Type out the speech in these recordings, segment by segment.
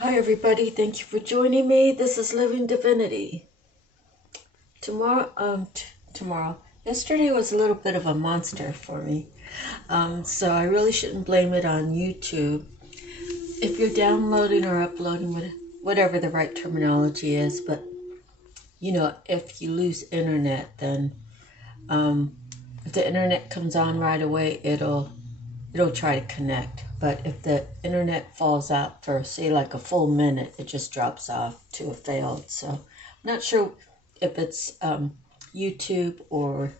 Hi everybody, thank you for joining me. This is Living Divinity. Yesterday was a little bit of a monster for me. So I really shouldn't blame it on YouTube. If you're downloading or uploading, whatever the right terminology is, but if you lose internet, then if the internet comes on right away, it'll try to connect. But if the internet falls out for, say, like a full minute, it just drops off to a failed. So I'm not sure if it's YouTube or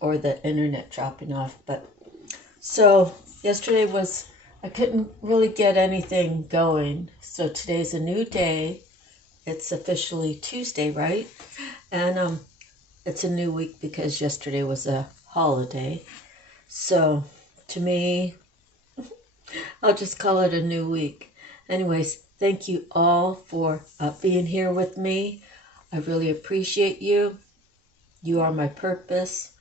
the internet dropping off. But so yesterday I couldn't really get anything going. So today's a new day. It's officially Tuesday, right? And it's a new week because yesterday was a holiday. So to me, I'll just call it a new week. Anyways, thank you all for being here with me. I really appreciate you. You are my purpose,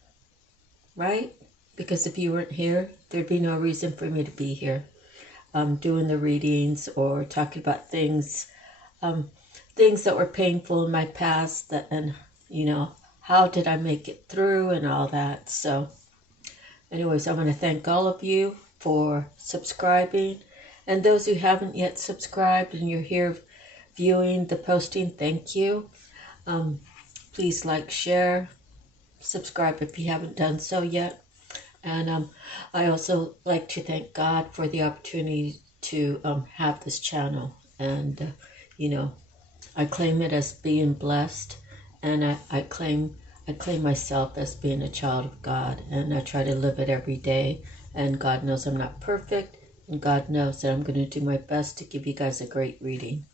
right? Because if you weren't here, there'd be no reason for me to be here. Doing the readings or talking about things that were painful in my past, and how did I make it through and all that. So anyways, I want to thank all of you for subscribing, and those who haven't yet subscribed and you're here viewing the posting, thank you. Please like, share, subscribe if you haven't done so yet. And I also like to thank God for the opportunity to have this channel, and I claim it as being blessed, and I claim myself as being a child of God, and I try to live it every day. And God knows I'm not perfect, and God knows that I'm going to do my best to give you guys a great reading.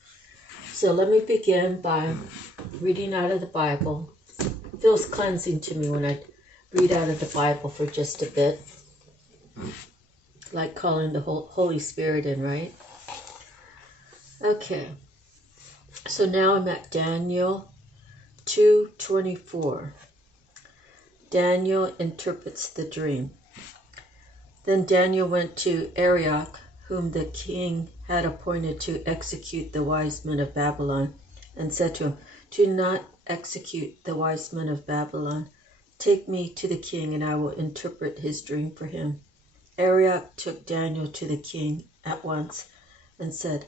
So let me begin by reading out of the Bible. It feels cleansing to me when I read out of the Bible for just a bit, like calling the Holy Spirit in, right? Okay, so now I'm at Daniel 2:24. Daniel interprets the dream. Then Daniel went to Arioch, whom the king had appointed to execute the wise men of Babylon, and said to him, "Do not execute the wise men of Babylon. Take me to the king, and I will interpret his dream for him." Arioch took Daniel to the king at once and said,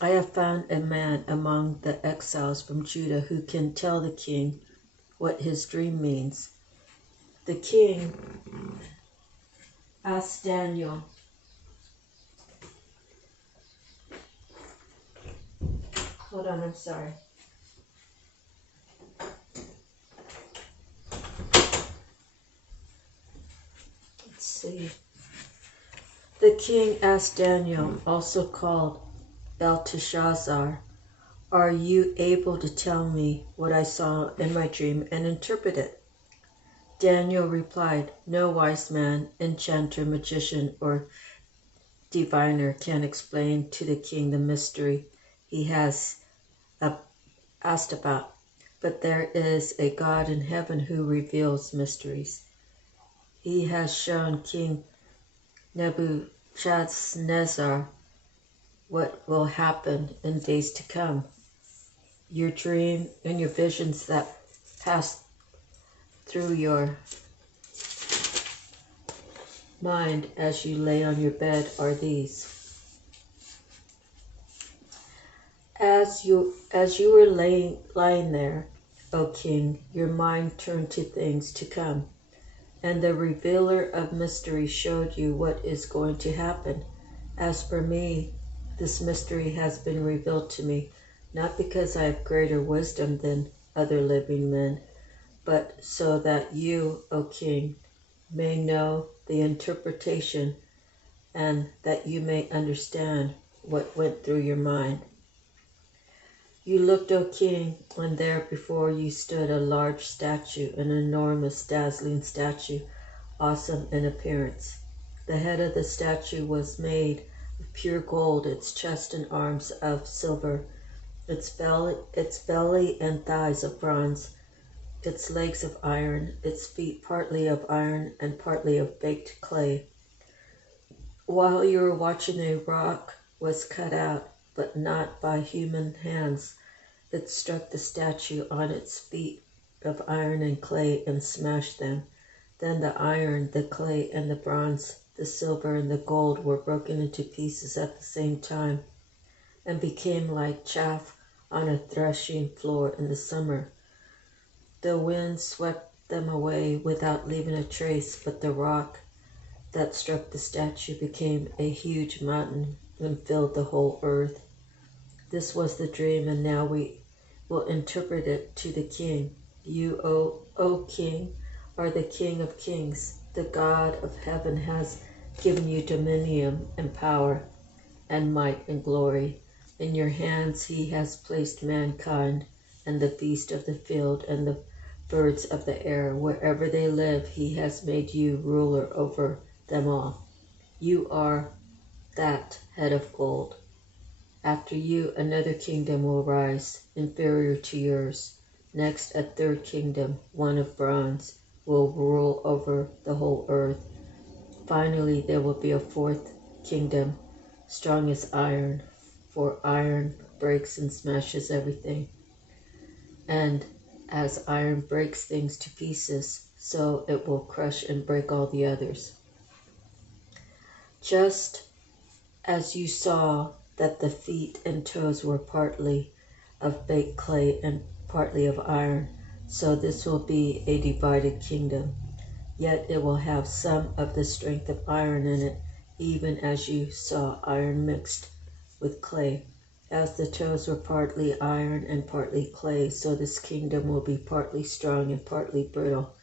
"I have found a man among the exiles from Judah who can tell the king what his dream means." The king asked Daniel, hold on, I'm sorry. Let's see. The king asked Daniel, also called Belteshazzar, "Are you able to tell me what I saw in my dream and interpret it?" Daniel replied, "No wise man, enchanter, magician, or diviner can explain to the king the mystery he has asked about, but there is a God in heaven who reveals mysteries. He has shown King Nebuchadnezzar what will happen in days to come. Your dream and your visions that pass through your mind as you lay on your bed are these. As you were lying there, O king, your mind turned to things to come, and the revealer of mystery showed you what is going to happen. As for me, this mystery has been revealed to me, not because I have greater wisdom than other living men, but so that you, O king, may know the interpretation, and that you may understand what went through your mind. You looked, O king, and there before you stood a large statue, an enormous, dazzling statue, awesome in appearance. The head of the statue was made of pure gold, its chest and arms of silver, its belly and thighs of bronze, its legs of iron, its feet partly of iron and partly of baked clay. While you were watching, a rock was cut out but not by human hands. It struck the statue on its feet of iron and clay and smashed them. Then the iron, the clay, and the bronze, the silver, and the gold were broken into pieces at the same time, and became like chaff on a threshing floor in the summer. The wind swept them away without leaving a trace, but the rock that struck the statue became a huge mountain and filled the whole earth. This was the dream, and now we will interpret it to the king. You, O king, are the King of kings. The God of heaven has given you dominion and power and might and glory. In your hands he has placed mankind and the beast of the field and the birds of the air. Wherever they live, he has made you ruler over them all. You are that head of gold. After you, another kingdom will rise, inferior to yours. Next, a third kingdom, one of bronze, will rule over the whole earth. Finally, there will be a fourth kingdom, strong as iron, for iron breaks and smashes everything. And as iron breaks things to pieces, so it will crush and break all the others. Just as you saw that the feet and toes were partly of baked clay and partly of iron, so this will be a divided kingdom. Yet it will have some of the strength of iron in it, even as you saw iron mixed with clay. As the toes were partly iron and partly clay, so this kingdom will be partly strong and partly brittle.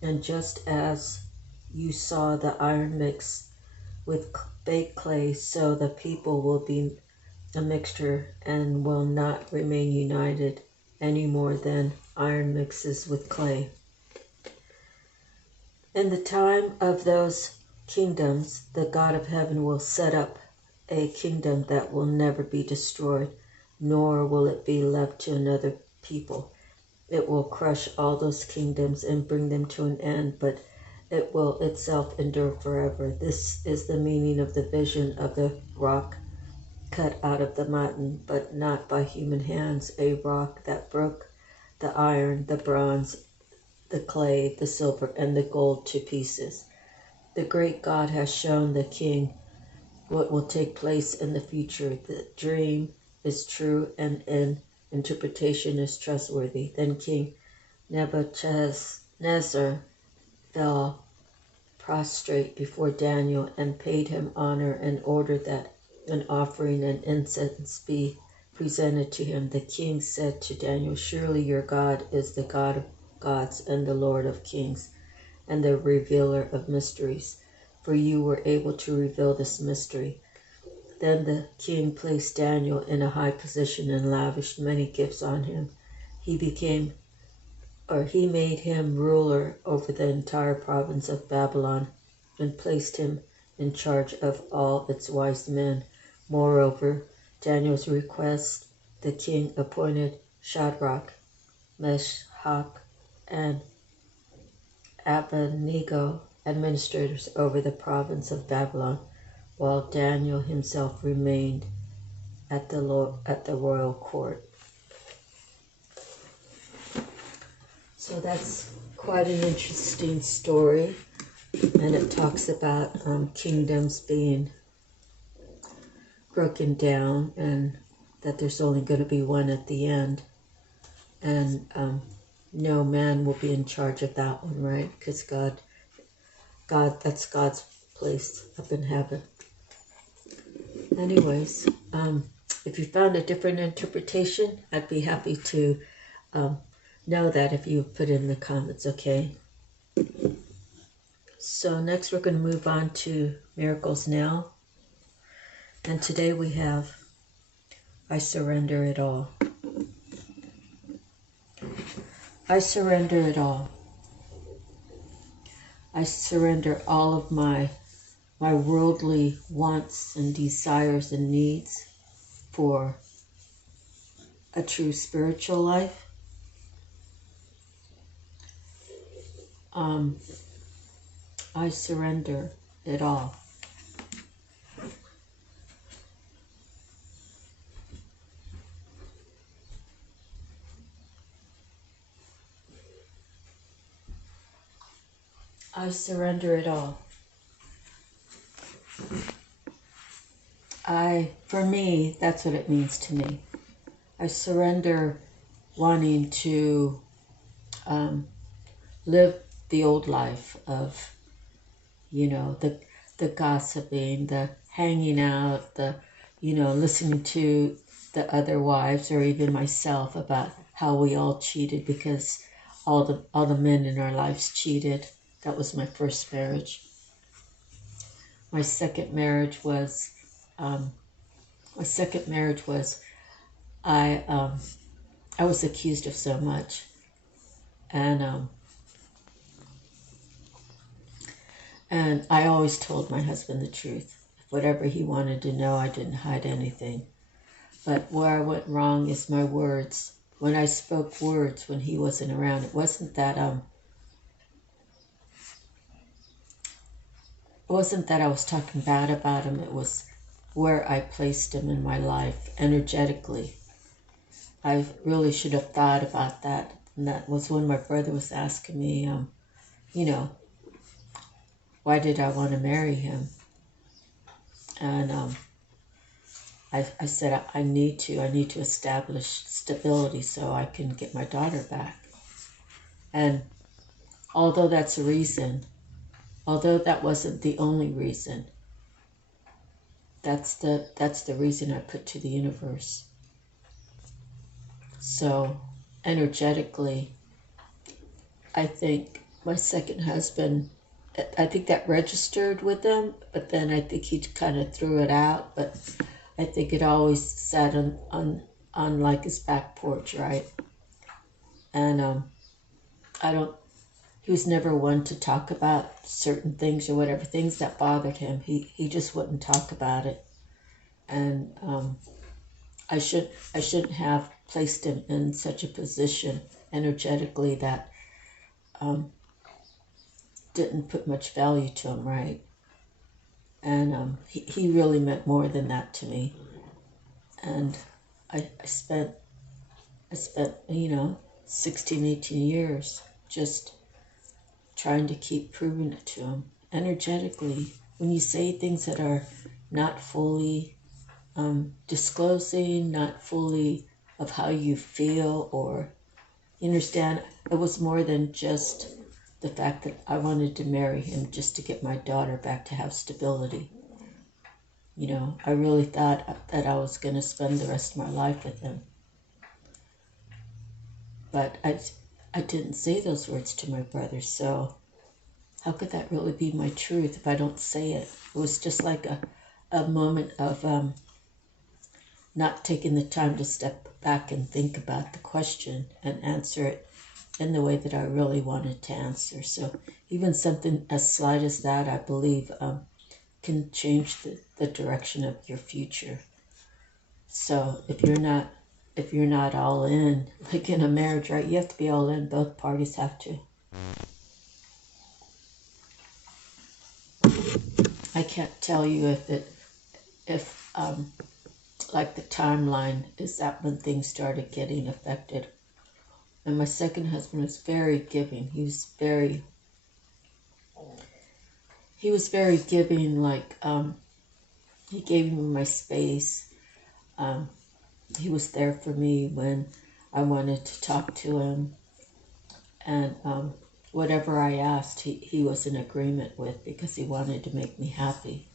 And just as you saw the iron mixed with baked clay, so the people will be a mixture and will not remain united any more than iron mixes with clay. In the time of those kingdoms, the God of heaven will set up a kingdom that will never be destroyed, nor will it be left to another people. It will crush all those kingdoms and bring them to an end, but it will itself endure forever. This is the meaning of the vision of the rock cut out of the mountain, but not by human hands, a rock that broke the iron, the bronze, the clay, the silver, and the gold to pieces. The great God has shown the king what will take place in the future. The dream is true and in interpretation is trustworthy. Then King Nebuchadnezzar fell prostrate before Daniel and paid him honor and ordered that an offering and incense be presented to him. The king said to Daniel, "Surely your God is the God of gods and the Lord of kings and the revealer of mysteries, for you were able to reveal this mystery." Then the king placed Daniel in a high position and lavished many gifts on him. He made him ruler over the entire province of Babylon and placed him in charge of all its wise men. Moreover, Daniel's request, the king appointed Shadrach, Meshach, and Abednego administrators over the province of Babylon, while Daniel himself remained at the royal court. So that's quite an interesting story, and it talks about kingdoms being broken down and that there's only going to be one at the end, and no man will be in charge of that one, right? Because God, that's God's place up in heaven. Anyways, if you found a different interpretation, I'd be happy to know that if you put in the comments, okay? So next we're going to move on to Miracles Now. And today we have, I surrender it all. I surrender it all. I surrender all of my worldly wants and desires and needs for a true spiritual life. I surrender it all. I surrender it all. For me, that's what it means to me. I surrender wanting to live the old life of, the gossiping, the hanging out, the, listening to the other wives or even myself about how we all cheated because all the men in our lives cheated. That was my first marriage. My second marriage was I was accused of so much, and I always told my husband the truth. Whatever he wanted to know, I didn't hide anything. But where I went wrong is my words. When I spoke words when he wasn't around, it wasn't that I was talking bad about him. It was where I placed him in my life energetically. I really should have thought about that. And that was when my brother was asking me, why did I want to marry him? And I said, I need to establish stability so I can get my daughter back. And although that wasn't the only reason, that's the reason I put to the universe. So energetically, I think my second husband, I think that registered with him, but then I think he kind of threw it out. But I think it always sat on like his back porch, right? And he was never one to talk about certain things or whatever, things that bothered him. He just wouldn't talk about it. And I shouldn't have placed him in such a position energetically that didn't put much value to him, right? And he really meant more than that to me. And I spent 16, 18 years just trying to keep proving it to him energetically. When you say things that are not fully disclosing, not fully of how you feel, or you understand, it was more than just the fact that I wanted to marry him just to get my daughter back to have stability. I really thought that I was going to spend the rest of my life with him. But I didn't say those words to my brother, so how could that really be my truth if I don't say it? It was just like a moment of not taking the time to step back and think about the question and answer it in the way that I really wanted to answer. So even something as slight as that, I believe, can change the direction of your future. So if you're not all in, like in a marriage, right, you have to be all in. Both parties have to. I can't tell you if like the timeline is that when things started getting affected. And my second husband was very giving. He was very giving, like he gave me my space. He was there for me when I wanted to talk to him. And whatever I asked, he was in agreement with, because he wanted to make me happy.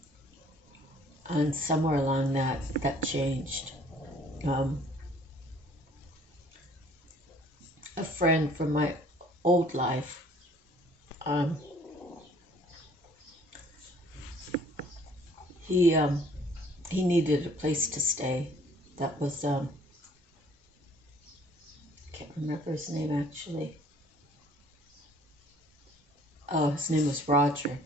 And somewhere along that changed. A friend from my old life, he needed a place to stay. That was can't remember his name actually. Oh, his name was Roger.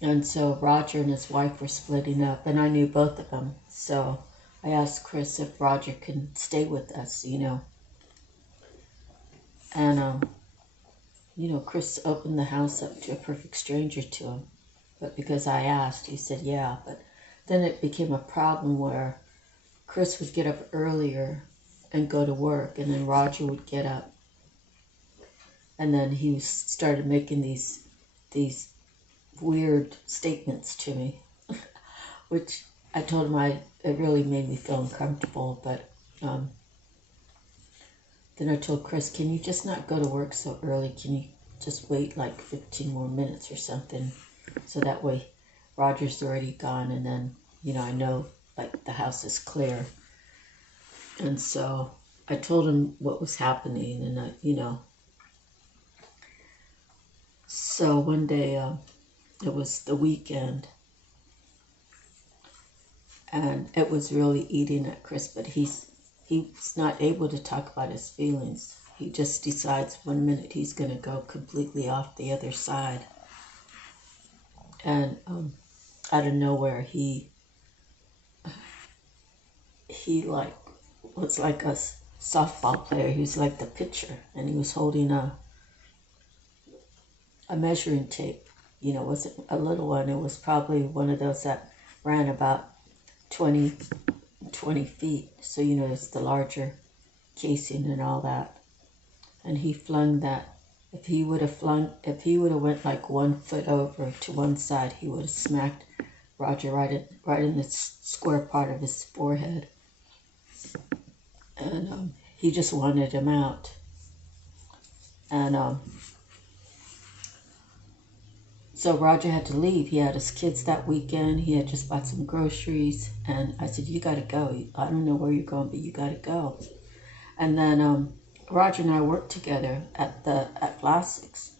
And so Roger and his wife were splitting up, and I knew both of them. So I asked Chris if Roger can stay with us, And, Chris opened the house up to a perfect stranger to him. But because I asked, he said yeah. But then it became a problem where Chris would get up earlier and go to work, and then Roger would get up. And then he started making these these weird statements to me, which I told him it really made me feel uncomfortable. But then I told Chris, can you just not go to work so early? Can you just wait like 15 more minutes or something? So that way Roger's already gone, and then, I know like the house is clear. And so I told him what was happening, and so one day, it was the weekend, and it was really eating at Chris, but he's not able to talk about his feelings. He just decides one minute he's going to go completely off the other side. And out of nowhere, he like was like a softball player. He was like the pitcher, and he was holding a measuring tape. It wasn't a little one. It was probably one of those that ran about 20 feet. So, it's the larger casing and all that. And he flung that. If he would have went like 1 foot over to one side, he would have smacked Roger right in the square part of his forehead. And he just wanted him out. And so Roger had to leave. He had his kids that weekend. He had just bought some groceries. And I said, you got to go. I don't know where you're going, but you got to go. And then Roger and I worked together at Vlasics.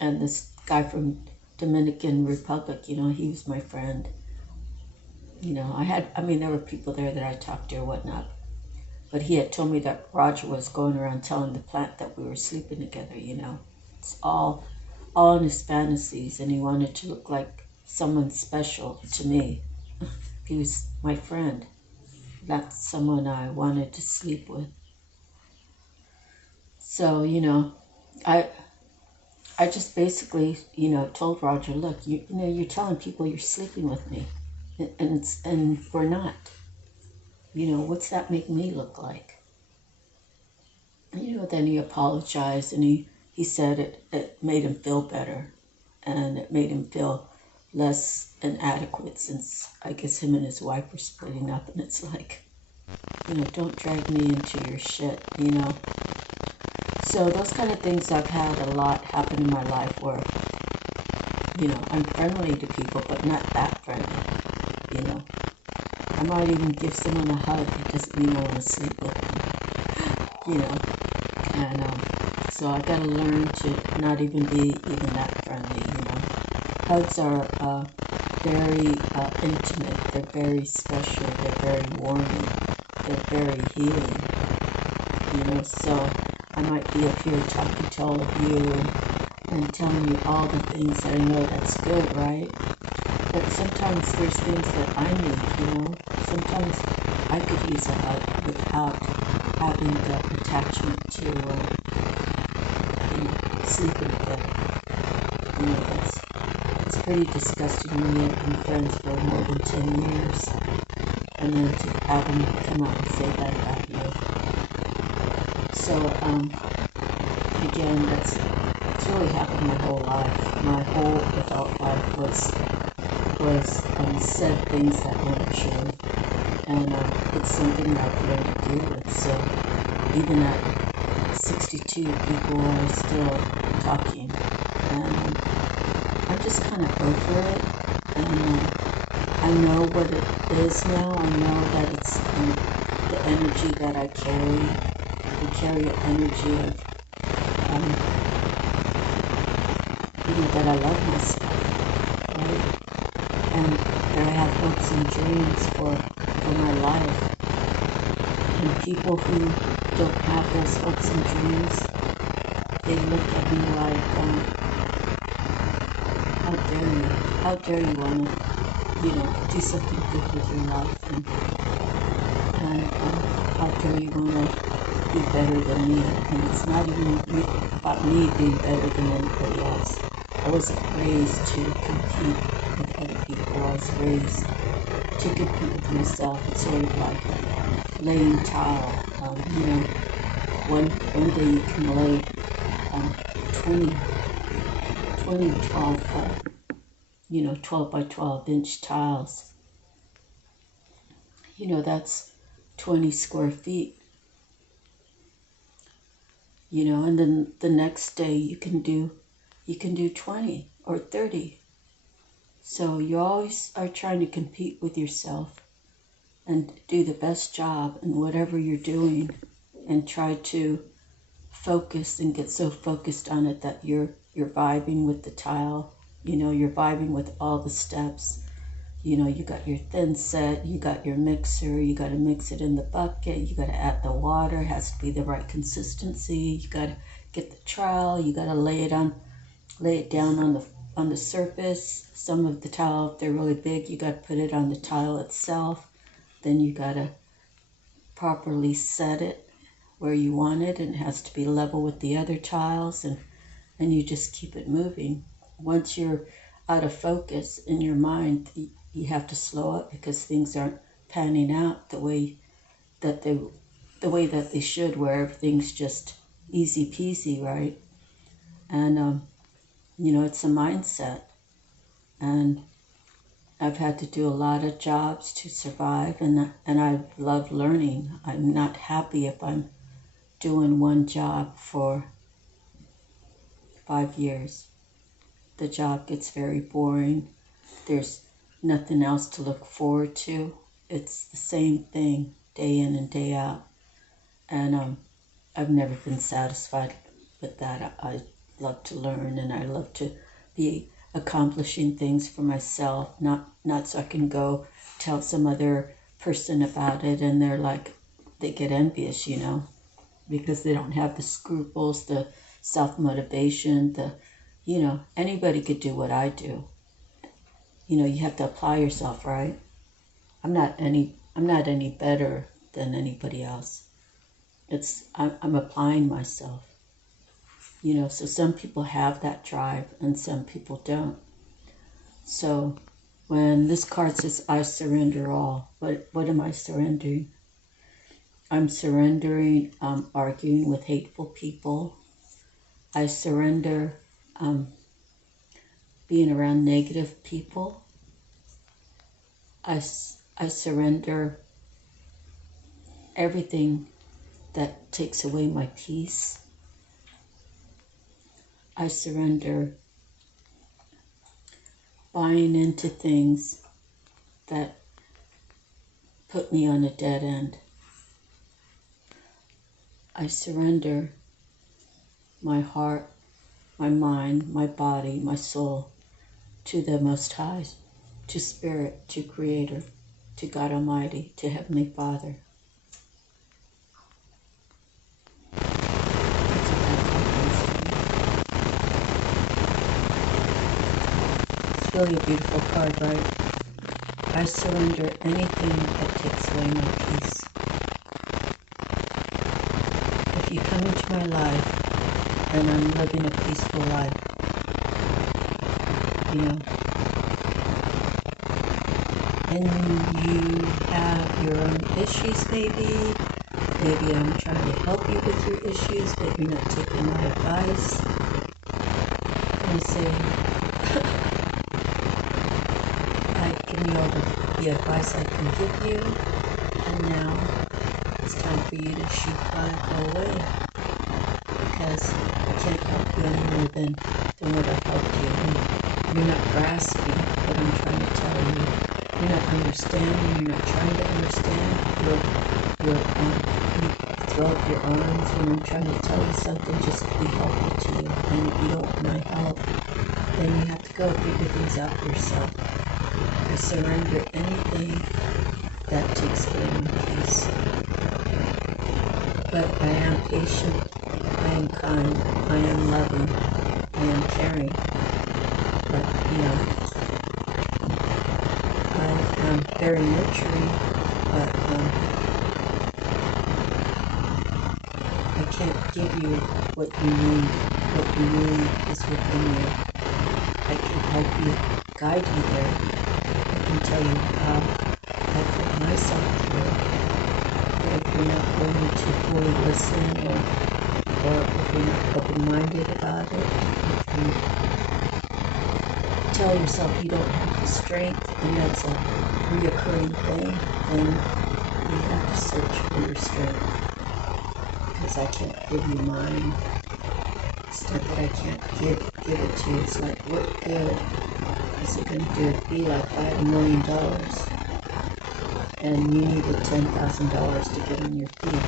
And this guy from Dominican Republic, he was my friend. There were people there that I talked to or whatnot. But he had told me that Roger was going around telling the plant that we were sleeping together, It's all in his fantasies, and he wanted to look like someone special to me. He was my friend, not someone I wanted to sleep with. So, I just basically, told Roger, look, you're telling people you're sleeping with me, and we're not. What's that make me look like? Then he apologized, and he said it made him feel better, and it made him feel less inadequate, since I guess him and his wife were splitting up, and it's like, don't drag me into your shit, So those kind of things, I've had a lot happen in my life where, I'm friendly to people, but not that friendly, I might even give someone a hug. It doesn't mean I want to sleep with them, And so I got to learn to not even be even that friendly, Hugs are very intimate. They're very special. They're very warming. They're very healing, So I might be up here talking to all of you and telling you all the things that I know that's good, right? But sometimes there's things that I need, Sometimes I could use a hug without having the attachment to sleeping together. It's pretty disgusting when you've been friends for more than 10 years, and then to have them come out and say that about you. So, again, it's really happened my whole life. My whole adult life was said things that weren't true, and it's something that I've learned to deal with. So even at 62, people are still talking, and I'm just kind of over it, and I know what it is now. I know that it's the energy that I carry. I carry an energy of, that I love myself, right? And that I have hopes and dreams for my life. And people who don't have those hopes and dreams, they look at me like, how dare you? How dare you want to, do something good with your life? And how dare you want to be better than me? And it's not even about me being better than anybody else. I wasn't raised to compete with other people. I was raised to compete with myself. It's sort of like laying tile. One day you can lay 20 20 12, 12 by 12 inch tiles. That's 20 square feet. And then the next day you can do 20 or 30. So you always are trying to compete with yourself and do the best job in whatever you're doing, and try to focus and get so focused on it that you're vibing with the tile. You're vibing with all the steps. You got your thin set, you got your mixer, you got to mix it in the bucket, you got to add the water, it has to be the right consistency, you got to get the trowel, you got to lay it down on the surface. Some of the tile, if they're really big, you got to put it on the tile itself. Then you got to properly set it where you want it, and it has to be level with the other tiles, and you just keep it moving. Once you're out of focus in your mind, you have to slow up because things aren't panning out the way that they should, where everything's just easy peasy, right? And it's a mindset, and I've had to do a lot of jobs to survive, and I love learning. I'm not happy if I'm doing one job for 5 years. The job gets very boring. There's nothing else to look forward to. It's the same thing day in and day out. And I've never been satisfied with that. I love to learn, and I love to be accomplishing things for myself, not so I can go tell some other person about it and they get envious, because they don't have the scruples, the self-motivation, anybody could do what I do. You have to apply yourself, right? I'm not any better than anybody else. I'm applying myself. So some people have that drive and some people don't. So when this card says, I surrender all, what am I surrendering? I'm surrendering arguing with hateful people. I surrender being around negative people. I surrender everything that takes away my peace. I surrender buying into things that put me on a dead end. I surrender my heart, my mind, my body, my soul to the Most High, to Spirit, to Creator, to God Almighty, to Heavenly Father. It's really a beautiful card, right? I surrender anything that takes away my peace. If you come into my life and I'm living a peaceful life, and you have your own issues, maybe I'm trying to help you with your issues, but you're not taking my advice. And you say, I've given you all the advice I can give you, and now it's time for you to shoot by and go away, because I can't help you any more than what I've helped you. And you're not grasping what I'm trying to tell you. You're not understanding. You're not trying to understand. You throw up your arms when I'm trying to tell you something just to be helpful to you. And if you don't want my help, then you have to go figure things out for yourself. I surrender anything that takes away my peace. But I am patient, I am kind, I am loving, I am caring. But, I am very nurturing, but I can't give you what you need. What you need is within you. I can help you, guide you there. I can tell you how I put myself through. If you're not going to fully listen, or if you're not open-minded about it, tell yourself you don't have the strength, and that's a reoccurring thing, then you have to search for your strength. Because I can't give you mine. It's not that I can't give it to you. It's like, what good is it going to do? It'd be like if I had $1 million and you needed $10,000 to get on your feet.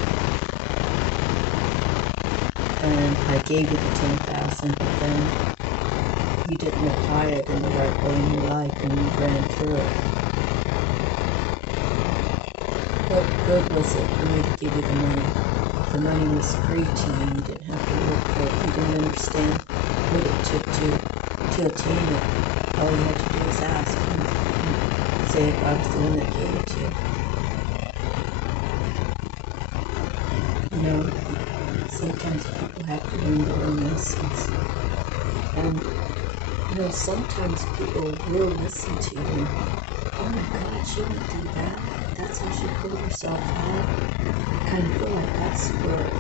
And I gave you the $10,000, but then you didn't apply it in the right way in your life and you ran through it. What good was it for me to give you the money? The money was free to you. You didn't have to work for it. You didn't understand what it took to attain it. All you had to do was ask and say if I was the one that gave it to you. You know, sometimes people have to learn their own lessons. And, you know, sometimes people will listen to you. Oh my God, she went through that. That's how she pulled herself out. I kind of feel like that's where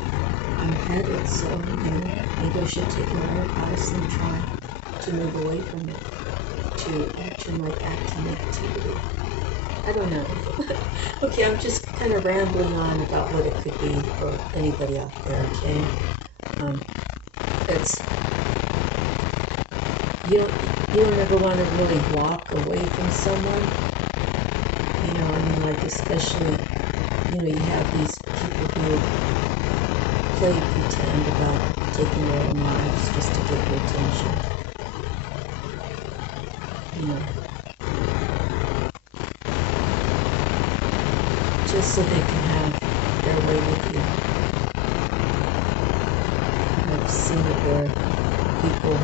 I'm headed. So, you know, maybe I should take your advice and try to move away from it, to turn my back to negativity. I don't know. Okay, I'm just kind of rambling on about what it could be for anybody out there, okay? It's, you don't ever want to really walk away from someone. You know, I mean, like, especially, you know, you have these people who play pretend about taking their own lives just to get your attention. You know. Just so they can have their way with you. I've seen it where people,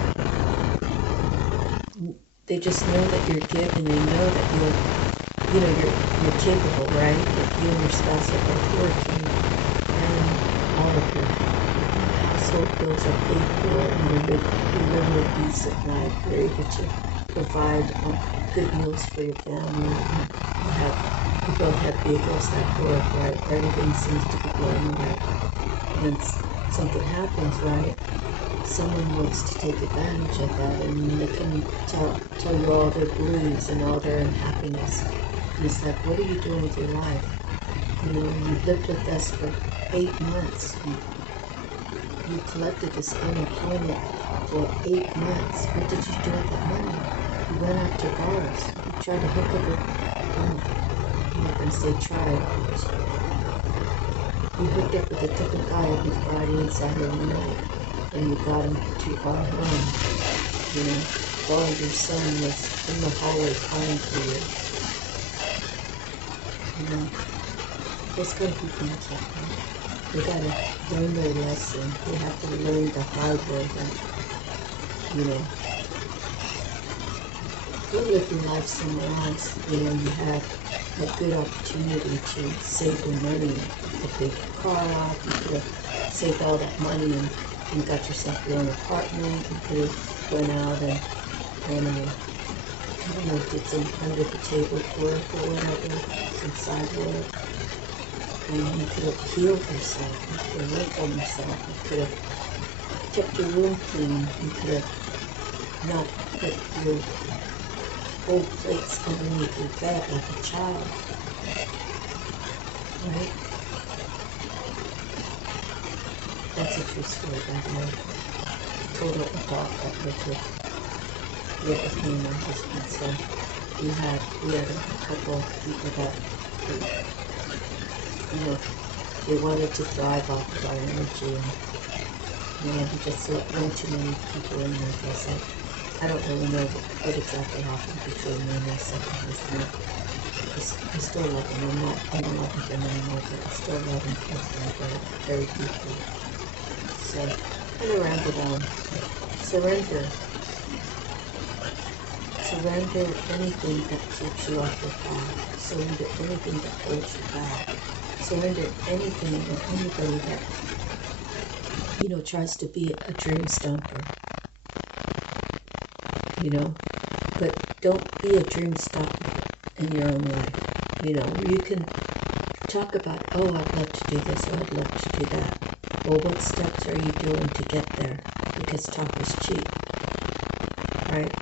they just know that you're giving, they know that you're capable, right? If you and your spouse are both working, and all of your household bills are paid for, and you live a decent life, you're able to provide good meals for your family, you both have vehicles that work, right? Everything seems to be going right. And something happens, right? Someone wants to take advantage of that, and they can tell you all their blues and all their unhappiness. And it's like, what are you doing with your life? You know, you lived with us for 8 months. You collected this unemployment for 8 months. What did you do with that money? You went out to bars. You tried to hook up with, I'm not going to say tried. You hooked up with a different guy every Friday and Saturday night. And you got him to our home. You know, while your son was in the hallway crying for you. You know, those kind of people you can't help. They gotta learn their lesson. They have to learn the hard way that, you know, go live your life somewhere else. You know, you have a good opportunity to save your money. You could pay your car off, you could have saved all that money and you got yourself your own apartment. You could have went out and I don't know, did some under the table work or whatever, some side work. And you could have healed yourself. You could have worked on yourself. You could have kept your room clean. You could have not put your old plates underneath your bed like a child. Right? That's a true story, by the way. Total adult that lived with me and my husband. So we had a couple of people that, you know, they wanted to thrive off of our energy, and you know, we just let way too many people in there. I said, I don't really know what exactly happened between me and my second husband. I still love him. I'm not with him anymore, but I still love him very, very deeply. So, kind of rounded on. Surrender. Surrender anything that keeps you off your path. Surrender anything that holds you back. Surrender anything or anybody that, you know, tries to be a dream stomper. You know, but don't be a dream stopper in your own life. You know, you can talk about, oh, I'd love to do this, or I'd love to do that. Well, what steps are you doing to get there? Because talk is cheap, right?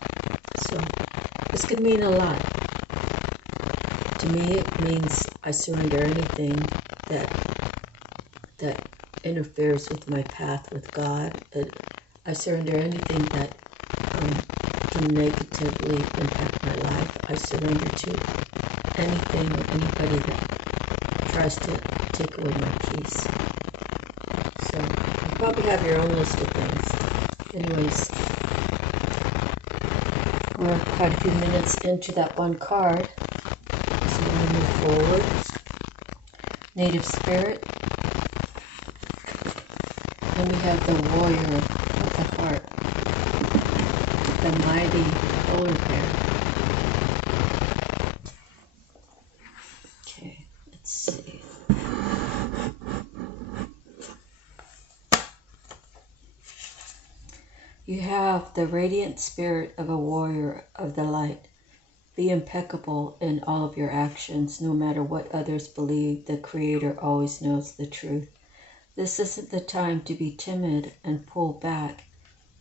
So This could mean a lot. To me, it means I surrender anything that interferes with my path with God. I surrender anything that can negatively impact my life. I surrender to anything or anybody that tries to take away my peace. So you probably have your own list of things. Anyways, we're quite a few minutes into that one card. So we're going to move forward. Native Spirit. And we have the Warrior of the Heart. The Mighty Polar Bear. Okay, let's see. You have the radiant spirit of a warrior of the light. Be impeccable in all of your actions, no matter what others believe. The Creator always knows the truth. This isn't the time to be timid and pull back.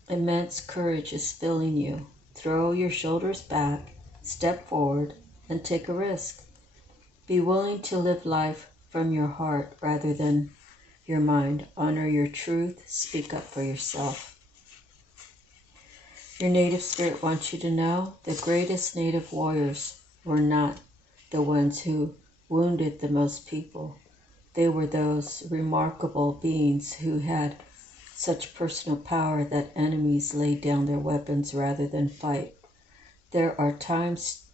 Immense courage is filling you. Throw your shoulders back, step forward, and take a risk. Be willing to live life from your heart rather than your mind. Honor your truth. Speak up for yourself. Your native spirit wants you to know the greatest native warriors were not the ones who wounded the most people. They were those remarkable beings who had such personal power that enemies laid down their weapons rather than fight. There are times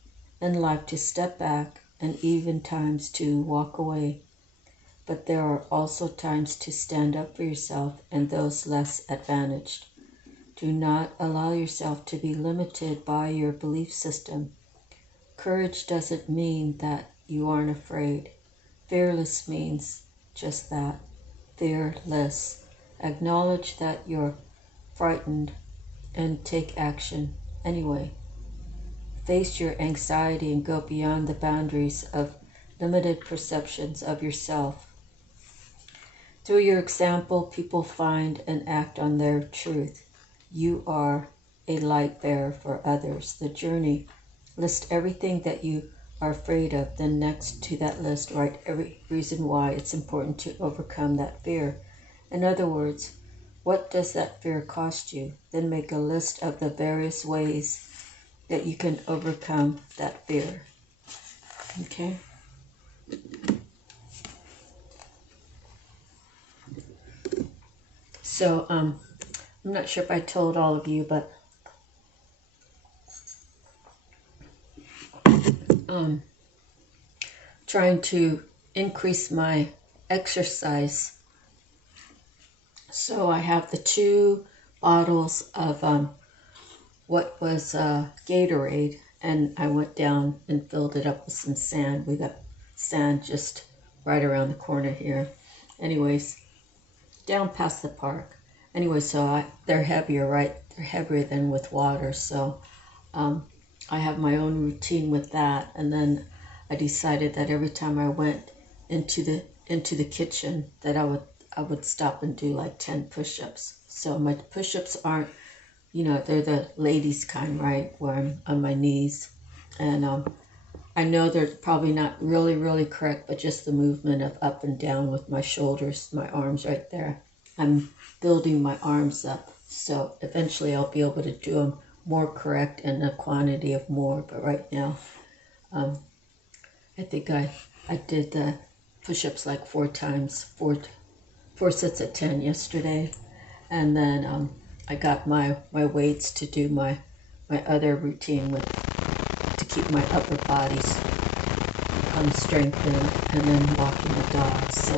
in life to step back and even times to walk away. But there are also times to stand up for yourself and those less advantaged. Do not allow yourself to be limited by your belief system. Courage doesn't mean that you aren't afraid. Fearless means just that. Fearless. Acknowledge that you're frightened and take action anyway. Face your anxiety and go beyond the boundaries of limited perceptions of yourself. Through your example, people find and act on their truth. You are a light bearer for others. The journey. List everything that you are afraid of. Then next to that list, write every reason why it's important to overcome that fear. In other words, what does that fear cost you? Then make a list of the various ways that you can overcome that fear. Okay? So, I'm not sure if I told all of you, but trying to increase my exercise. So I have the 2 bottles of what was Gatorade, and I went down and filled it up with some sand. We got sand just right around the corner here. Anyways, down past the park. Anyway, so they're heavier, right? They're heavier than with water. So I have my own routine with that. And then I decided that every time I went into the kitchen that I would stop and do like 10 push-ups. So my push-ups aren't, they're the ladies kind, right? Where I'm on my knees. And I know they're probably not really, really correct, but just the movement of up and down with my shoulders, my arms right there. I'm building my arms up, so eventually I'll be able to do them more correct and a quantity of more. But right now, I think I did the push-ups like 4 times, four sets of 10 yesterday, and then I got my weights to do my other routine to keep my upper bodies strengthened, and then walking the dog. So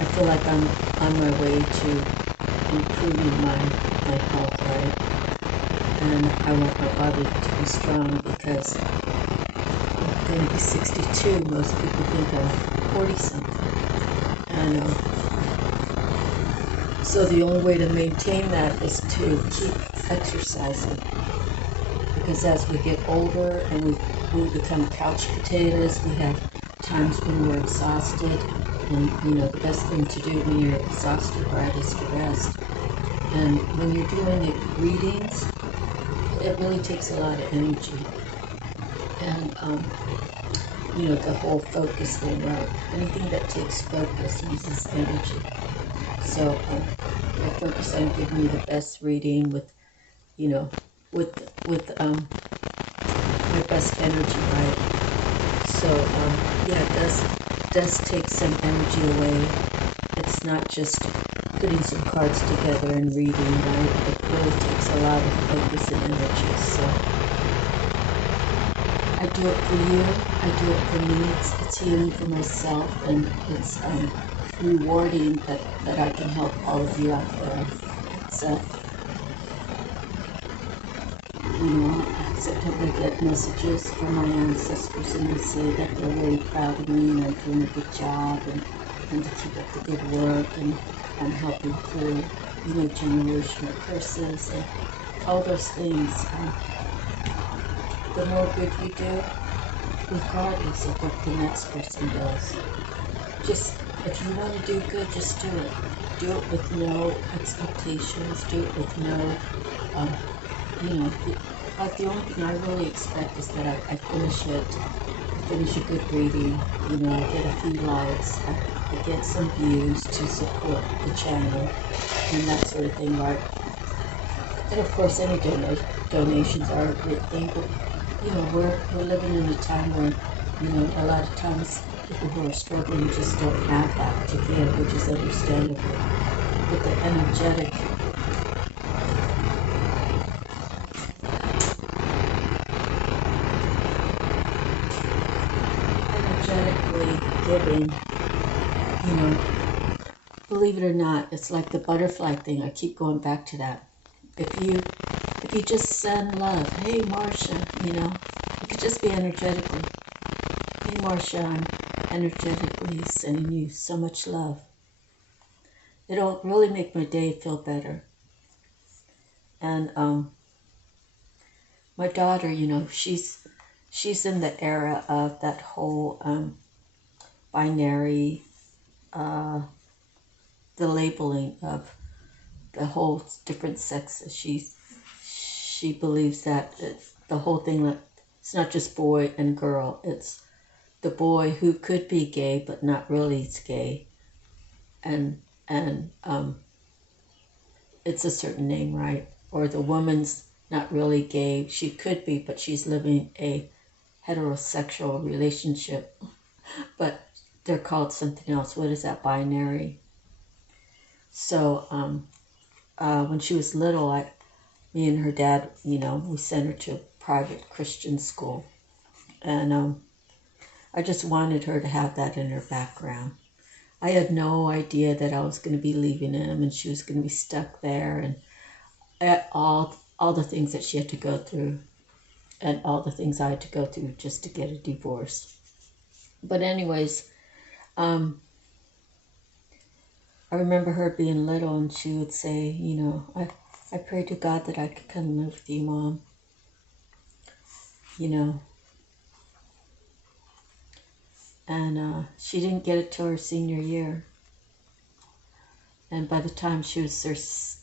I feel like I'm on my way to improving my health, right? And I want my body to be strong because I'm going to be 62. Most people think I'm 40-something. And so the only way to maintain that is to keep exercising. Because as we get older and we become couch potatoes, we have times when we're exhausted. And, the best thing to do when you're exhausted, right, is to rest. And when you're doing the readings, it really takes a lot of energy. And, you know, the whole focus thing, right? Anything that takes focus uses energy. So I focus on giving you the best reading with, you know, with my best energy, right? So yeah, it does take some energy away. It's not just putting some cards together and reading, right? It really takes a lot of focus and energy. So I do it for you. I do it for me. It's healing for myself, and it's rewarding that I can help all of you out there. It's you know, sometimes I get messages from my ancestors, and they say that they're really proud of me and I'm doing a good job, and to keep up the good work, and I'm helping clear, you know, generational curses and all those things. The more good you do, regardless of what the next person does, just if you want to do good, just do it. Do it with no expectations. Do it with no, you know, like the only thing I really expect is that I finish it, finish a good reading, you know, I get a few likes, I get some views to support the channel, and that sort of thing, right? And of course, any donations are a great thing, but, you know, we're living in a time where, you know, a lot of times people who are struggling just don't have that to give, which is understandable. But the energetically giving, you know, believe it or not, it's like the butterfly thing. I keep going back to that. If you just send love, hey Marcia, you know, it could just be energetically. Hey Marcia, I'm energetically sending you so much love. It'll really make my day feel better. And my daughter, you know, she's in the era of that whole binary, the labeling of the whole different sexes. She believes that the whole thing, that it's not just boy and girl. It's the boy who could be gay but not really is gay, and it's a certain name, right? Or the woman's not really gay. She could be, but she's living a heterosexual relationship, but they're called something else. What is that? Binary. So when she was little, me and her dad, you know, we sent her to a private Christian school, and I just wanted her to have that in her background. I had no idea that I was going to be leaving him and she was going to be stuck there, and all the things that she had to go through, and all the things I had to go through just to get a divorce. But anyways, I remember her being little, and she would say, you know, I pray to God that I could come live with you, Mom. You know. And she didn't get it till her senior year. And by the time she was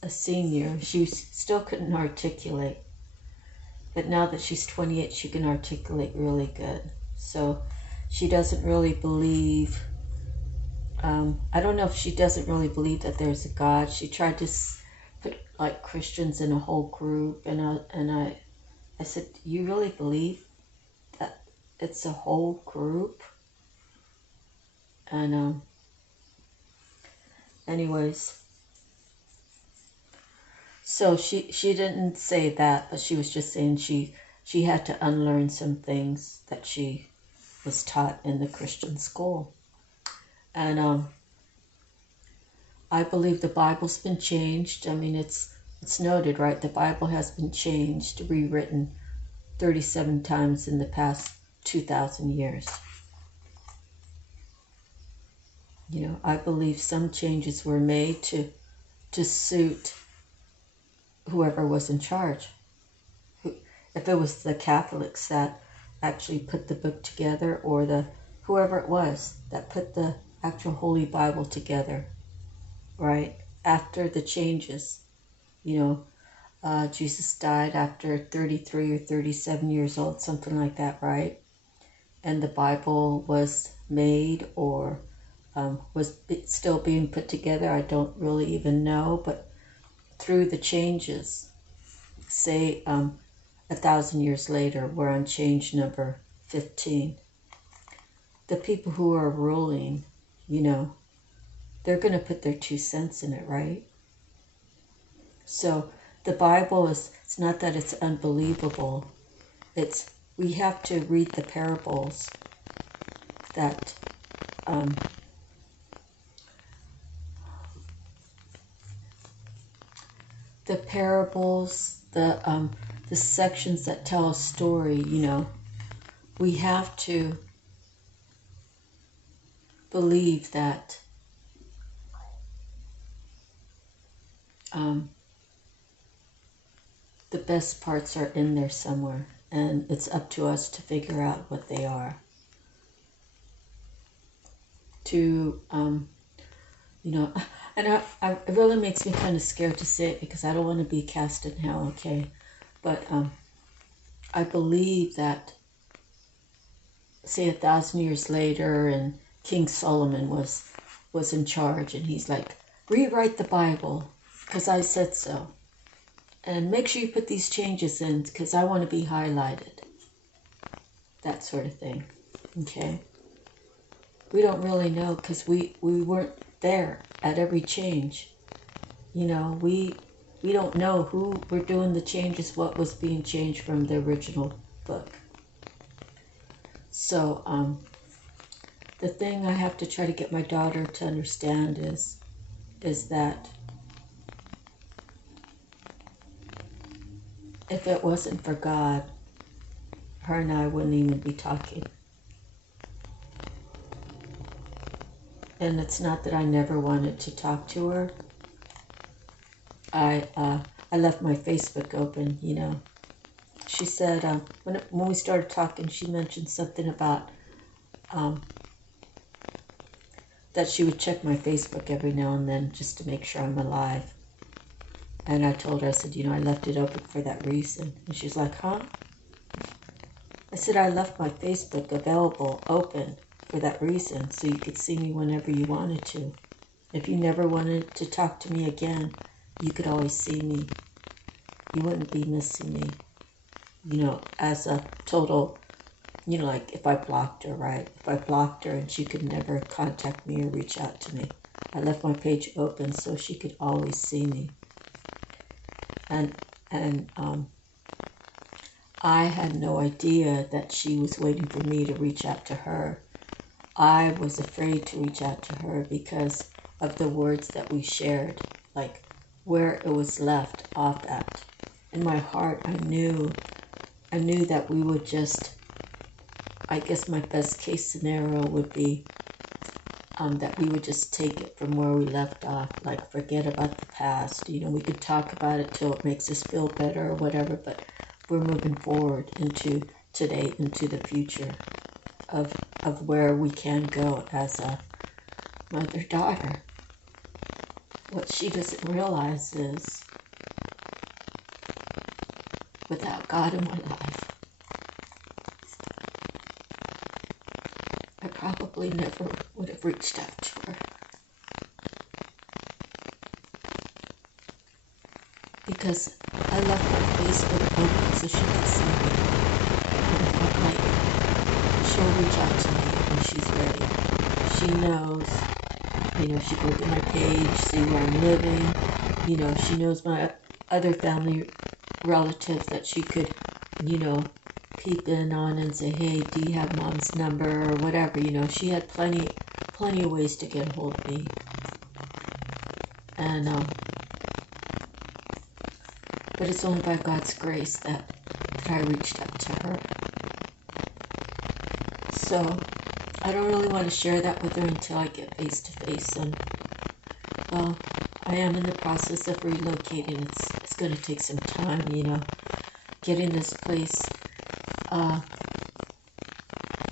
a senior, she still couldn't articulate. But now that she's 28, she can articulate really good. So she doesn't really believe, I don't know if she doesn't really believe that there's a God. She tried to put like Christians in a whole group, and I said, you really believe that it's a whole group? And anyways, so she didn't say that, but she was just saying she had to unlearn some things that she was taught in the Christian school. And I believe the Bible's been changed. I mean, it's noted, right? The Bible has been changed, rewritten 37 times in the past 2,000 years. You know, I believe some changes were made to suit whoever was in charge. If it was the Catholics that actually put the book together, or whoever it was that put the actual Holy Bible together, right? After the changes, you know, Jesus died after 33 or 37 years old, something like that, right? And the Bible was made, or was it still being put together? I don't really even know, but through the changes, say 1,000 years later, we're on change number 15. The people who are ruling, they're going to put their 2 cents in it, right? So the Bible it's not that it's unbelievable. It's, we have to read the parables that the sections that tell a story, we have to believe that the best parts are in there somewhere, and it's up to us to figure out what they are. And it really makes me kind of scared to say it, because I don't want to be cast in hell, okay? But I believe that, say 1,000 years later, and King Solomon was in charge, and he's like, rewrite the Bible, because I said so. And make sure you put these changes in, because I want to be highlighted. That sort of thing, okay? We don't really know, because we weren't there at every change. We don't know who were doing the changes, what was being changed from the original book. So the thing I have to try to get my daughter to understand is that if it wasn't for God, her and I wouldn't even be talking. And it's not that I never wanted to talk to her. I left my Facebook open, She said, when we started talking, she mentioned something about that she would check my Facebook every now and then just to make sure I'm alive. And I told her, I said, I left it open for that reason. And she's like, huh? I said, I left my Facebook open for that reason, so you could see me whenever you wanted to. If you never wanted to talk to me again, you could always see me. You wouldn't be missing me, as a total, like if I blocked her, right? If I blocked her and she could never contact me or reach out to me. I left my page open so she could always see me. And I had no idea that she was waiting for me to reach out to her. I was afraid to reach out to her because of the words that we shared, like where it was left off at. In my heart, I knew that we would just, I guess my best case scenario would be that we would just take it from where we left off, like forget about the past. We could talk about it till it makes us feel better or whatever, but we're moving forward into today, into the future of where we can go as a mother-daughter. What she doesn't realize is, without God in my life, I probably never would have reached out to her. Because I left my Facebook open so she could see me. And I felt like she'll reach out to me when she's ready. She knows, she can look at my page, see where I'm living. She knows my other family relatives that she could, peep in on and say, hey, do you have mom's number or whatever. She had plenty of ways to get a hold of me. And but it's only by God's grace that I reached out to her. So I don't really want to share that with her until I get face to face. And well, I am in the process of relocating. It's going to take some time, getting this place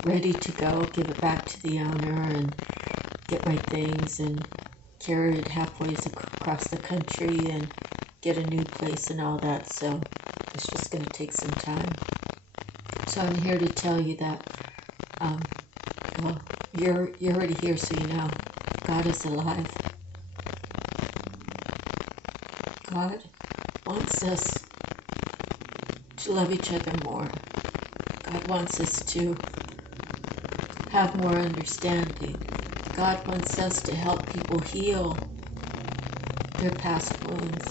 ready to go, give it back to the owner, and get my things and carry it halfway across the country, and get a new place and all that, so it's just going to take some time. So I'm here to tell you that, well, you're already here, so you know, God is alive. God wants us to love each other more. God wants us to have more understanding. God wants us to help people heal their past wounds.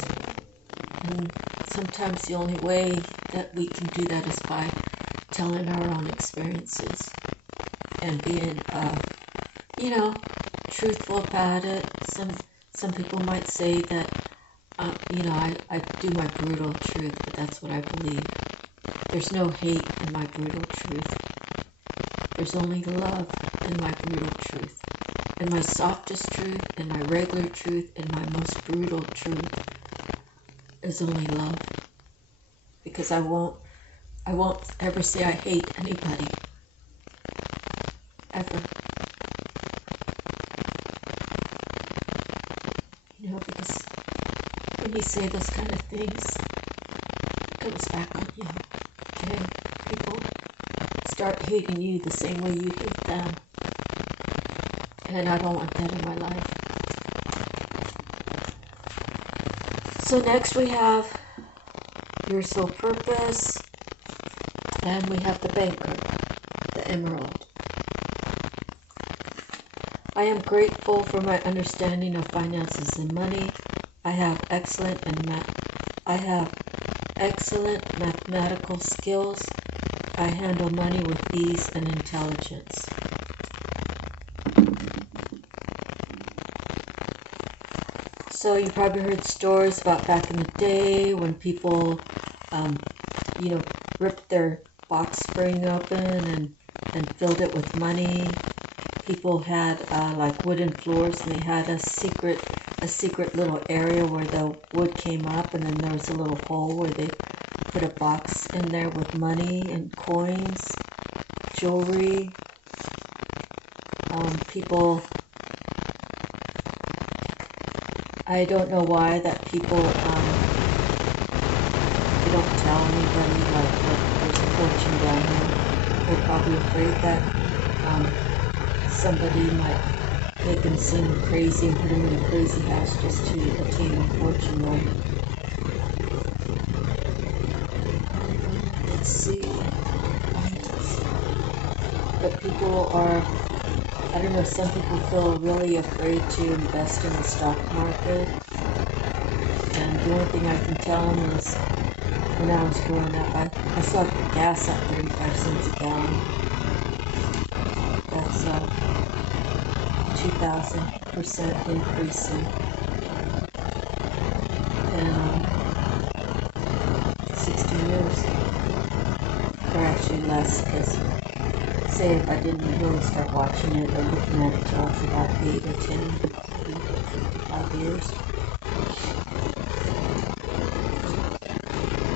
And sometimes the only way that we can do that is by telling our own experiences and being, truthful about it. Some people might say that, I do my brutal truth, but that's what I believe. There's no hate in my brutal truth. There's only love in my brutal truth. And my softest truth, and my regular truth, and my most brutal truth is only love. Because I won't ever say I hate anybody. Ever. Because when you say those kind of things, it comes back on you. Okay? People start hating you the same way you hate them. And I don't want that in my life. So next we have your soul purpose. And we have the banker, the emerald. I am grateful for my understanding of finances and money. I have excellent mathematical skills. I handle money with ease and intelligence. So you probably heard stories about back in the day when people, ripped their box spring open and filled it with money. People had like wooden floors, and they had a secret little area where the wood came up, and then there was a little hole where they put a box in there with money and coins, jewelry. People, I don't know why that people, they don't tell anybody like there's a fortune down here. They're probably afraid that somebody might make them seem crazy and put them in a crazy house just to attain a fortune, right? Let's see. But people are, I don't know, some people feel really afraid to invest in the stock market. And the only thing I can tell them is, when I was growing up, I saw gas at 35 cents a gallon. That's 2,000% increasing. And 60 years. Or actually less, because say if I didn't really start watching it or looking at it till I was about 8 or 10, 5 years.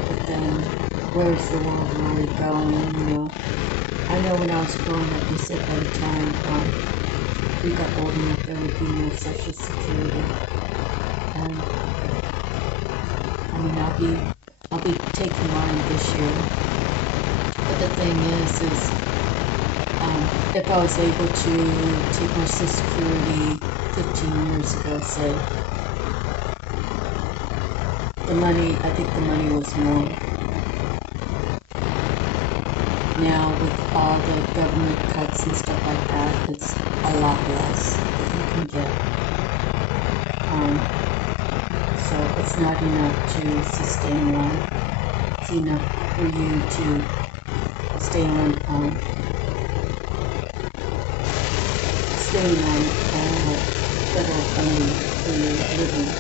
But then, where's the world really going, I know when I was growing up, they said by the time we got old enough, there would be no Social Security. And, I'll be taking mine this year. But the thing is if I was able to take my Social Security 15 years ago, say, I think the money was more. Now, with all the government cuts and stuff like that, it's a lot less that you can get. So it's not enough to sustain life. It's enough for you to stay on federal funding for your living.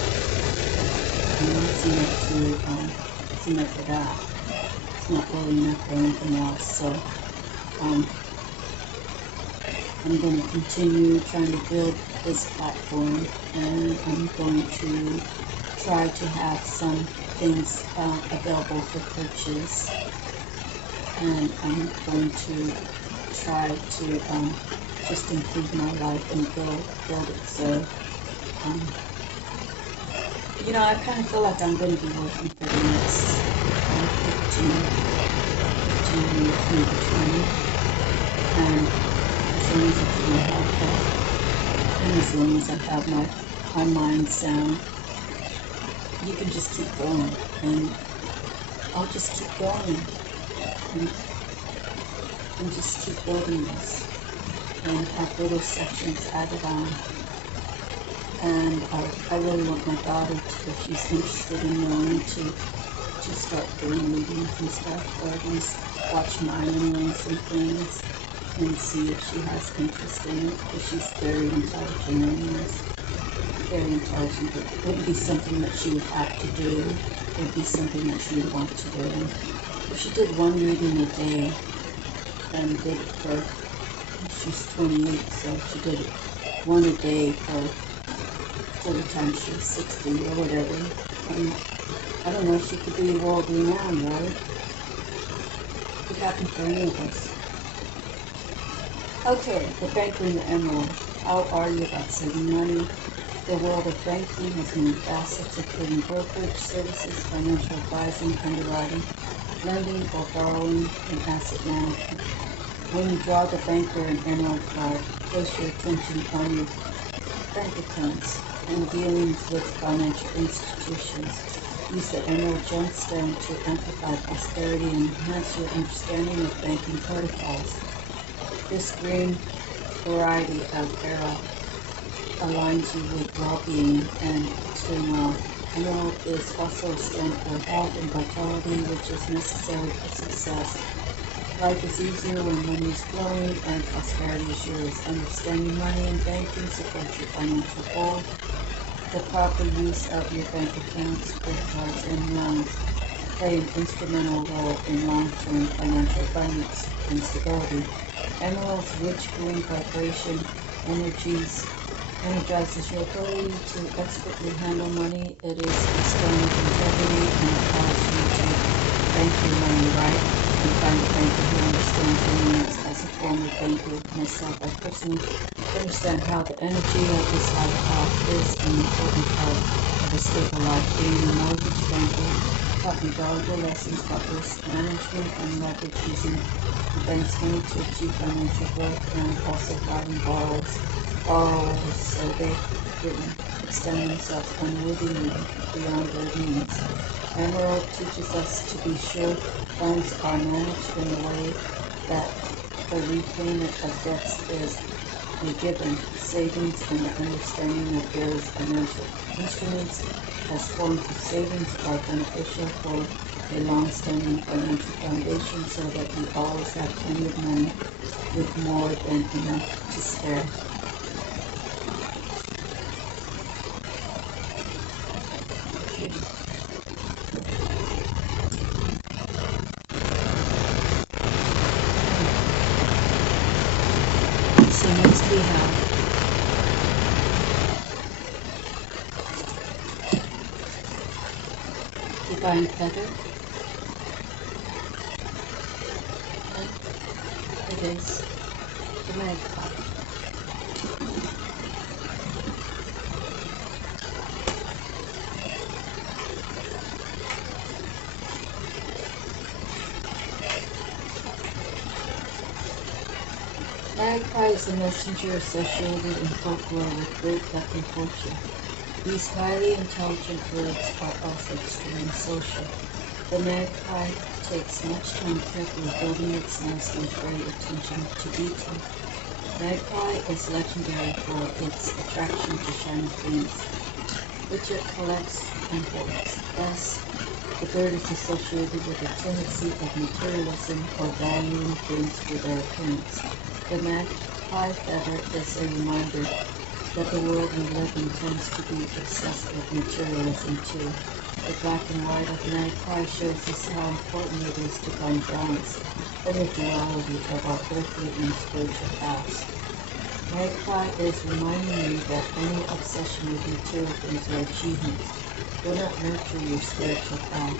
It's enough for that. It's not really enough for anything else. So I'm going to continue trying to build this platform, and I'm going to try to have some things available for purchase, and I'm going to try to just improve my life and build it so You know, I kind of feel like I'm going to be working for the next 15 years, maybe 20. And as long as I keep my health up, and as long as I have my mind sound, you can just keep going. And I'll just keep going. And just keep building this. And have little sections added on. And I really want my daughter to, if she's interested in knowing, to start doing readings and stuff, or at least watch mine and learn some things and see if she has interest in it, because she's very intelligent anyways. Very intelligent. It wouldn't be something that she would have to do. It would be something that she would want to do. If she did one reading a day and did it for, she's 28, so she did it one a day for every time she was 60 or whatever. And I don't know if she could be world renowned, right? It could happen for any of us. Okay, the banker and the emerald. How are you about saving money? The world of banking has many facets, including brokerage services, financial advising, underwriting, lending or borrowing, and asset management. When you draw the banker and emerald card, place your attention on your bank accounts and dealings with financial institutions. Use the emerald gemstone to amplify prosperity and enhance your understanding of banking protocols. This green variety of beryl aligns you with well-being and extreme wealth. Emerald is also a stand for health and vitality, which is necessary for success. Life is easier when money is flowing and prosperity is yours. Understanding money and banking supports your financial goals. The proper use of your bank accounts, credit cards, and loans play an instrumental role in long-term financial abundance and stability. Emerald's rich green vibration energizes your ability to expertly handle money. It is a stone of integrity and allows you to bank your money right and find a banker who understands your needs. As a former banker myself, I personally understand how the energy of this lifestyle is an important part of a stable life. Being a mortgage banker taught me valuable lessons about risk management and leverage using the bank's money to achieve financial growth, and also guiding borrowers so they didn't extend themselves unwittingly beyond their means. Emerald teaches us to be sure funds are managed in a way that the repayment of debts is a given. Savings and the understanding of various financial instruments as forms of savings are beneficial for a long-standing financial foundation, so that you always have plenty of money with more than enough to spare. So next we have Divine Feather. And it is the magpie. Magpie is a messenger associated in folklore with great luck and fortune. These highly intelligent birds are also extremely social. The magpie takes much time carefully building its nest with great attention to detail. Magpie is legendary for its attraction to shiny things, which it collects and holds. Thus, the bird is associated with a tendency of materialism or valuing things for their appearance. The magpie feather is a reminder that the world we live in tends to be obsessed with materialism too. The black and white of magpie shows us how important it is to find balance in the duality of our earthly and spiritual paths. Magpie is reminding me that any obsession with material things or achievements will not nurture your spiritual path.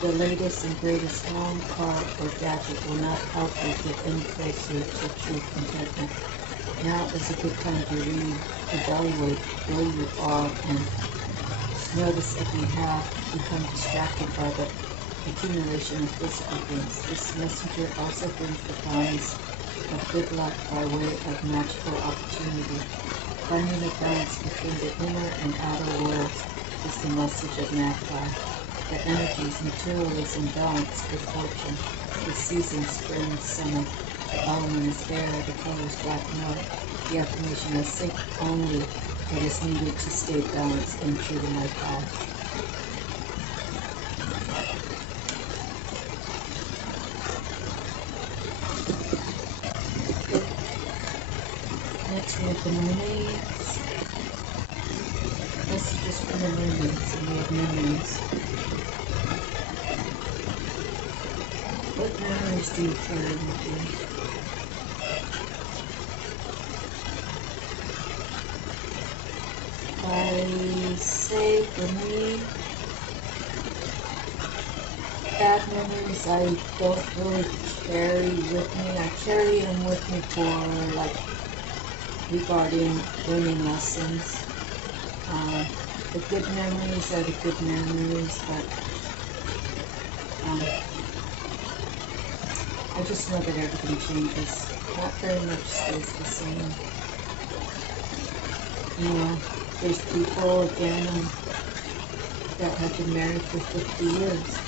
The latest and greatest home, car, or gadget will not help you get any closer to true contentment. Now is a good time to reevaluate where you are and Notice if you have become distracted by the accumulation of physical things. This messenger also brings the promise of good luck by way of magical opportunity. Finding a balance between the inner and outer worlds is the message of Magpie. The energies, materialism, balance, good fortune. The season, spring, summer. The element is air, the color is black and white. The affirmation is think only what is needed to stay balanced and true to my path. Next we have the mermaids. Messages from the mermaids, and we have memories. What memories do you carry with you? I say for me, bad memories I don't really carry with me. I carry them with me for like regarding learning lessons. The good memories are the good memories, but I just know that everything changes. Not very much stays the same. You know, there's people again that have been married for 50 years,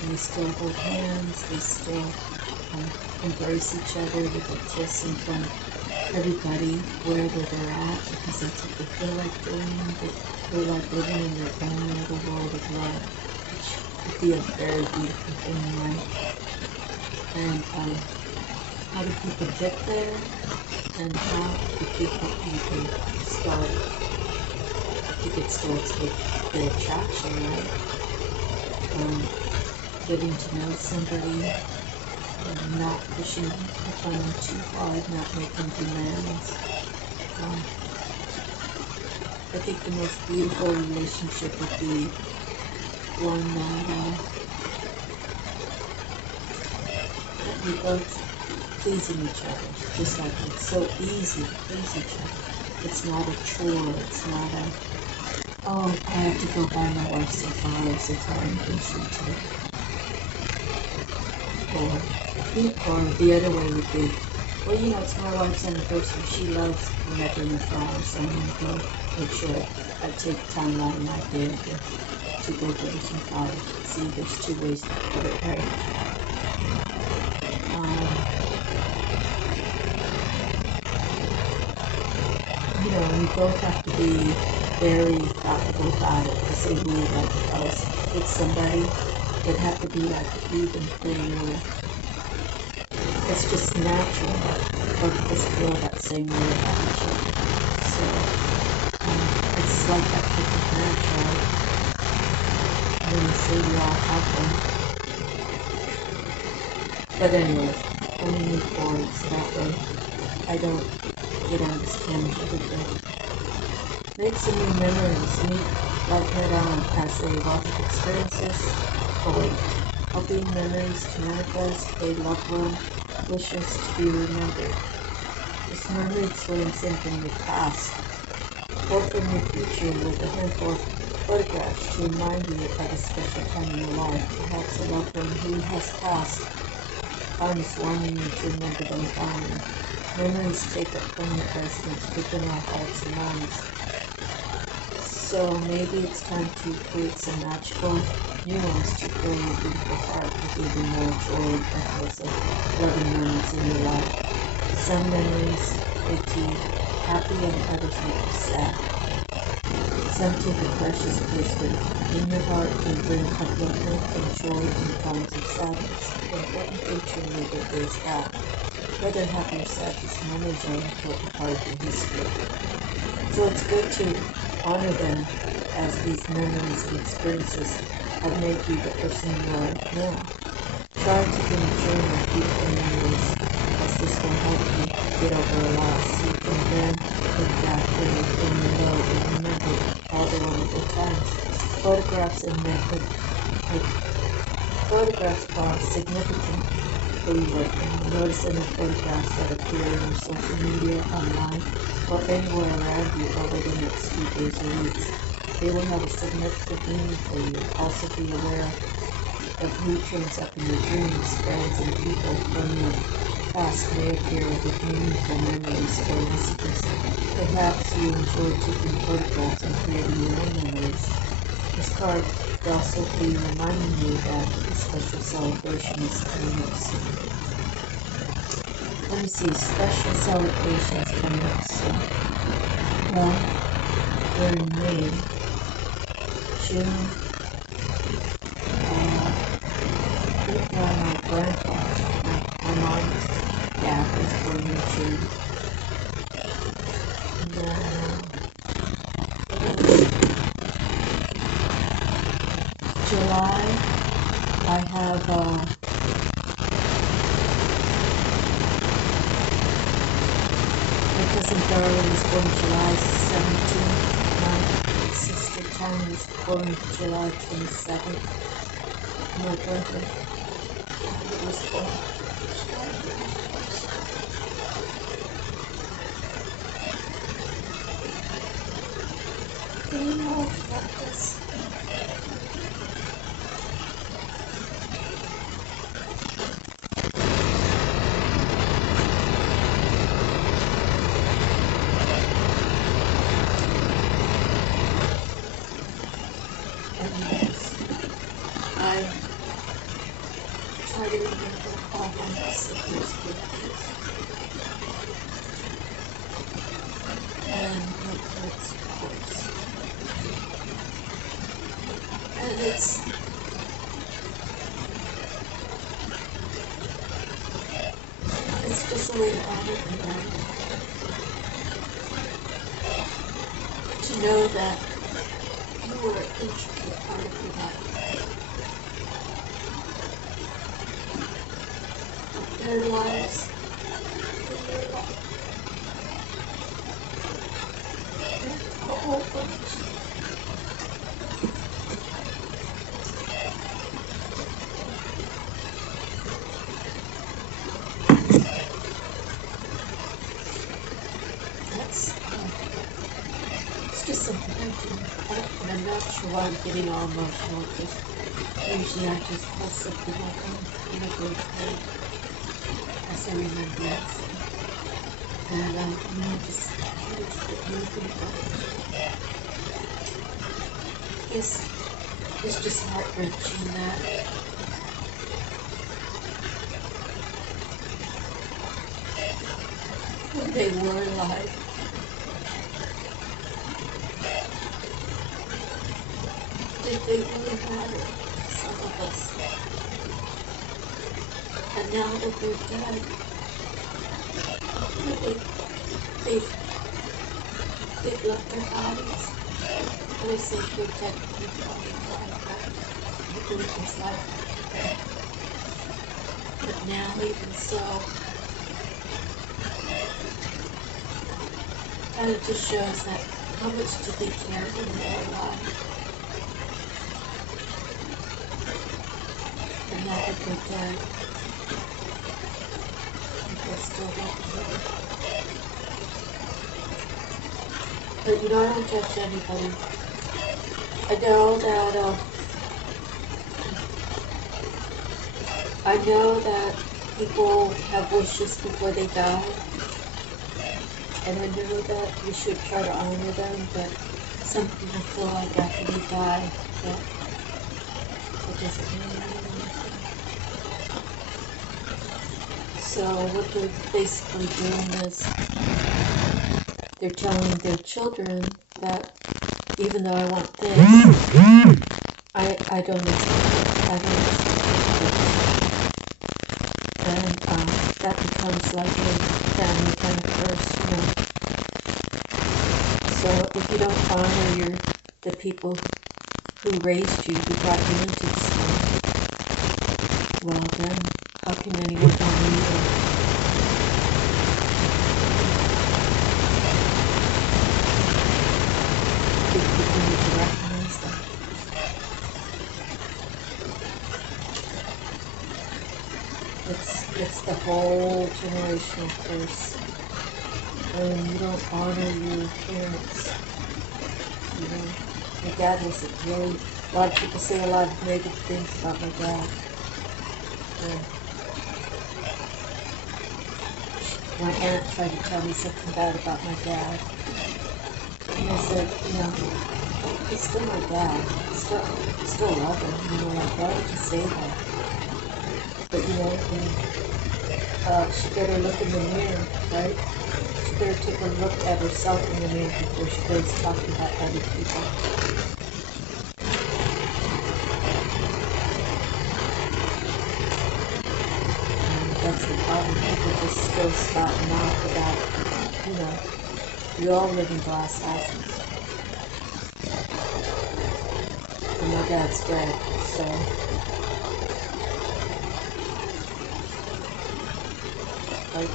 and they still hold hands, they still embrace each other with a kiss in front of everybody wherever they're at, because that's what they feel like doing. They feel like living in their own little world of love, which would be a very beautiful thing, right? And how do people get there? And how do people even start? I think it starts with the attraction, right? Getting to know somebody, not pushing upon them too hard, not making demands. I think the most beautiful relationship would be one that we both pleasing each other, just like it's so easy to please each other. It's not a chore, it's not a, oh, I have to go buy my wife some flowers if I'm busy today. Or the other way would be, well, you know, it's my wife's anniversary. She loves when I bring her flowers, so I'm going to go make sure I take time out of my day to go get her some flowers. See, there's two ways to put it, right? You know, we both have to be very thoughtful about it to say we would like us with somebody. It'd have to be like even thing. It's just natural that both of us feel that same way about each other. So it's like that perfect match, right? And then you say we all have them. But anyways, let me move forward so that way I don't get on this tangent again. Make some new memories. Meet like head on as a wealth of experiences. Helping memories to manifest a loved one wishes to be remembered. This memory swims in from your past or from your future with a handful of photographs to remind you of a special time in your life. Perhaps a loved one who has passed finds longing to remember them fondly. Memories take up permanent residence within our hearts and minds. So maybe it's time to create some magical new ones to fill your beautiful heart with even more joy and echoes of loving moments in your life. Some memories make you happy and others make you sad. Some take a precious place in your heart and bring upliftment and joy in times of sadness. The important thing to remember is that whether happy or sad, these memories are an important part of your history. So it's good to honor them as these memories and experiences have made you the person you are now. Try to be a journey of beautiful memories, as this will help you get over a loss. You can then look back when you're feeling low and remember all the wonderful times. Photographs are significantly working. Notice any photographs that appear in your social media, online, or anywhere around you over the next few days or weeks. They will have a significant meaning for you. Also be aware of who turns up in your dreams, friends, and people from your past may appear with meaningful memories or messages. Perhaps you enjoy taking photographs and creating your own memories. This card could also be reminding you that a special celebration is coming up soon. Let me see, special celebrations coming up soon. Well, they're in May, June. My grandpa, my mom's dad was born in June. And then July, I have my cousin Darla was born July 17th. My sister Tanya was born July 27th. My brother was born Do you know what this? I try to remember all my sister's birthdays and what it's called. And it's just a way to honor them, to know that you were an intricate part of your life. Their lives in your life. A whole bunch. It's just something I do. And I'm not sure why I'm getting all emotional, because usually I just pull something like in a good way as I remember it. And just get moving about it. It's just heart-wrenching that when they were alive, that they really mattered to some of us. And now that they're dead, they've left their bodies. And I say they're technically probably alive, but they're just like that. But now, even so, kind of just shows that how much did they care when they were alive. And now that they're dead, people still don't care. But I don't judge anybody. I know that people have wishes before they die. And I know that we should try to honor them, but some people feel like after they die, that it doesn't mean anything. So what they're basically doing is they're telling their children that even though I want this, I don't expect it. And that becomes like a family kind of curse, So if you don't honor the people who raised you, who brought you into this world, well then, how can anyone honor you? People need to recognize that. It's the whole generational curse. When you don't honor your parents, My dad wasn't really, a lot of people say a lot of negative things about my dad. And my aunt tried to tell me something bad about my dad. And I said, he's still my dad. Still love him. Like, why would you say that? But, she better look in the mirror, right? She better take a look at herself in the mirror before she goes talking about other people. And that's the problem. People just still spouting off about, we all live in glass houses. And my dad's dead, so... Like,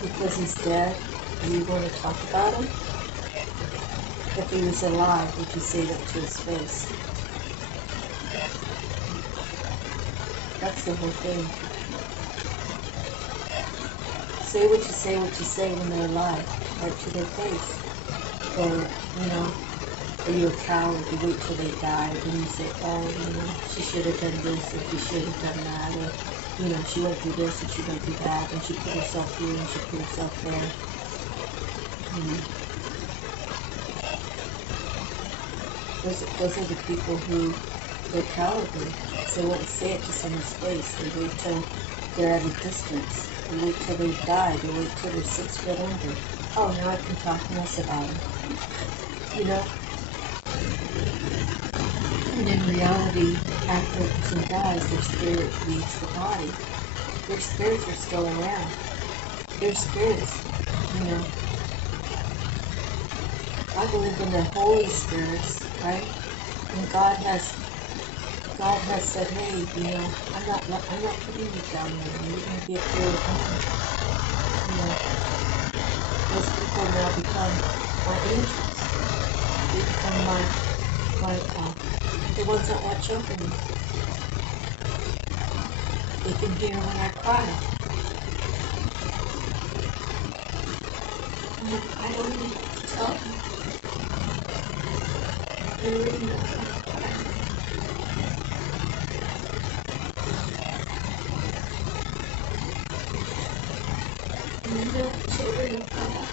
because he's dead, do you want to talk about him? If he was alive, would you say that to his face? That's the whole thing. Say what you say when they're alive, right to their face. Or, are you a coward? You wait till they die and you say, oh, she should have done this, or she should have done that, or she went through this and she went through that, and she put herself here and she put herself there. Those are the people who, they're cowardly. They won't say it to someone's face. They wait till they're at a distance. They wait till they die. They wait till they're 6 foot under. Oh, now I can talk mess about them. And in reality, after a person dies, their spirit leaves the body. Their spirits are still around. Their spirits, I believe in the Holy Spirits, right? And God has said, hey, I'm not putting you down there. You're going to be up here with me. Those people now become my angels. They become the ones that watch over me. They can hear when I cry. And I don't need to tell them. They already know when I cry. And the children of God,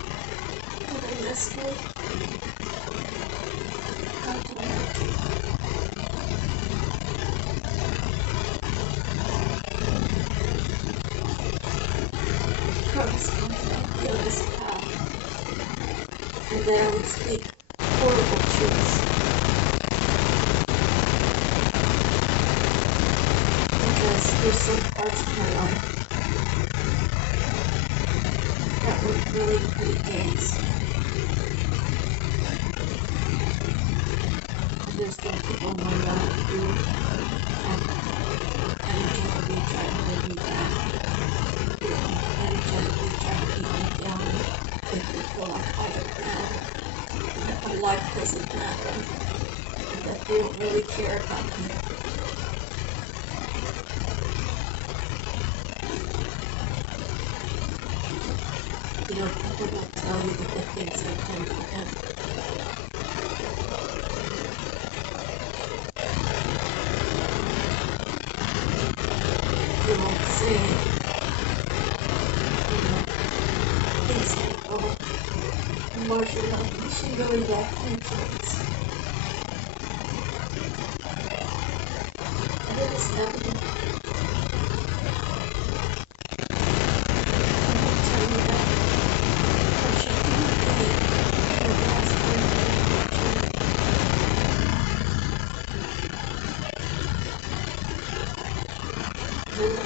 when I mess with, God told me to. Promise me to be on this path, and that I would speak horrible truths. Because there's some parts of my life that were really good days. There's been people in my life who energetically try to hold me back. Energetically try to keep me down. Make me feel like I don't matter. That my life doesn't matter. And that they don't really care about me. People don't tell you that the things that come to them. They won't say, things like, oh, Marcia loved me, she really loved me kids. And it was never.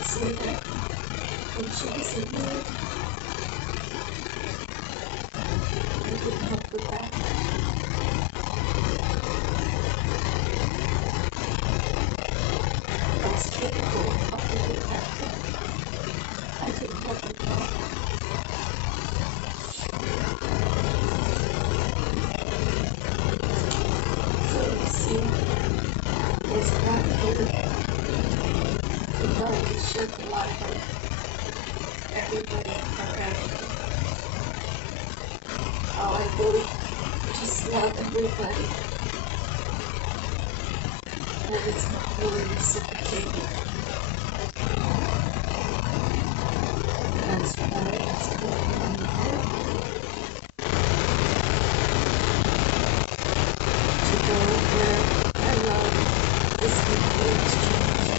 Say that when she was in need, I didn't help her back. I was capable of helping her back. I didn't help her back. So you see, there's a lot here. God can shed the light on everybody around you. All I really just love everybody, and it's not really reciprocated. That's why it's going on the heart to go where I love is equal exchange.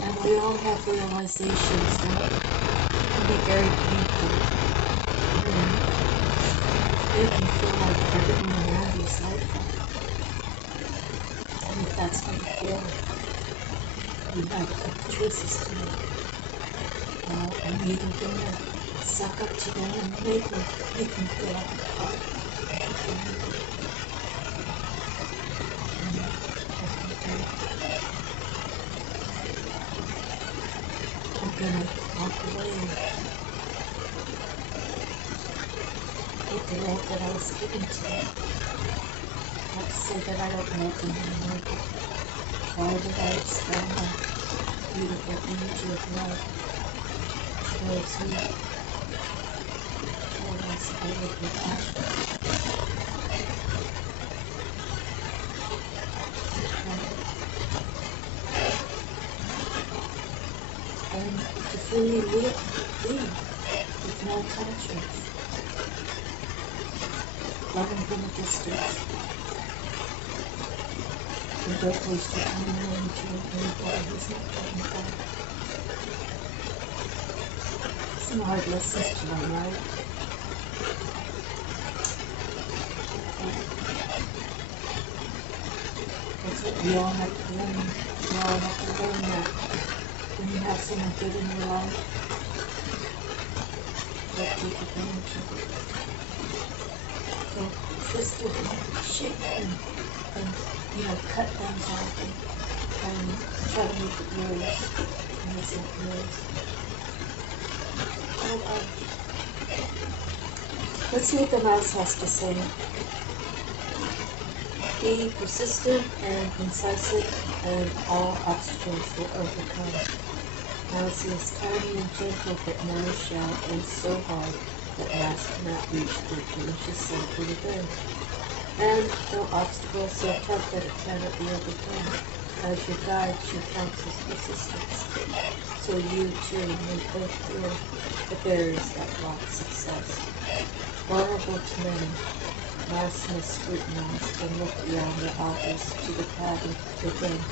And we all have realizations that can be very painful. It can feel like everyone around you is like that. And if that's how you feel, you have a couple choices to make. I'm either going to suck up to them and make them feel like a part. I'm going to walk away with the love that I was given to them. Not to say that I don't love them anymore, but why did I expand my beautiful energy of love towards you? Or else I would be passionate. And to fully live with no attachments. Loving from a distance. And don't waste your time or energy on anybody who's not coming back. Some hard lessons to learn, right? That's what we all have to learn. We all have to learn that when you have someone good in your life, don't take advantage of it. Don't twist it and shake them and cut things off and try to make it yours and it's not yours. Let's see what the mouse has to say. Be persistent and incisive, and all obstacles will overcome. Mouse is tiny and gentle, but never shall, and so hard that mass cannot reach the delicious center within. And no obstacle is so tough that it cannot be overcome. As your guide, she counsels persistence, so you too may break through the barriers that block success. Vulnerable to many, Mass must scrutinize and look beyond the obvious to the pattern within,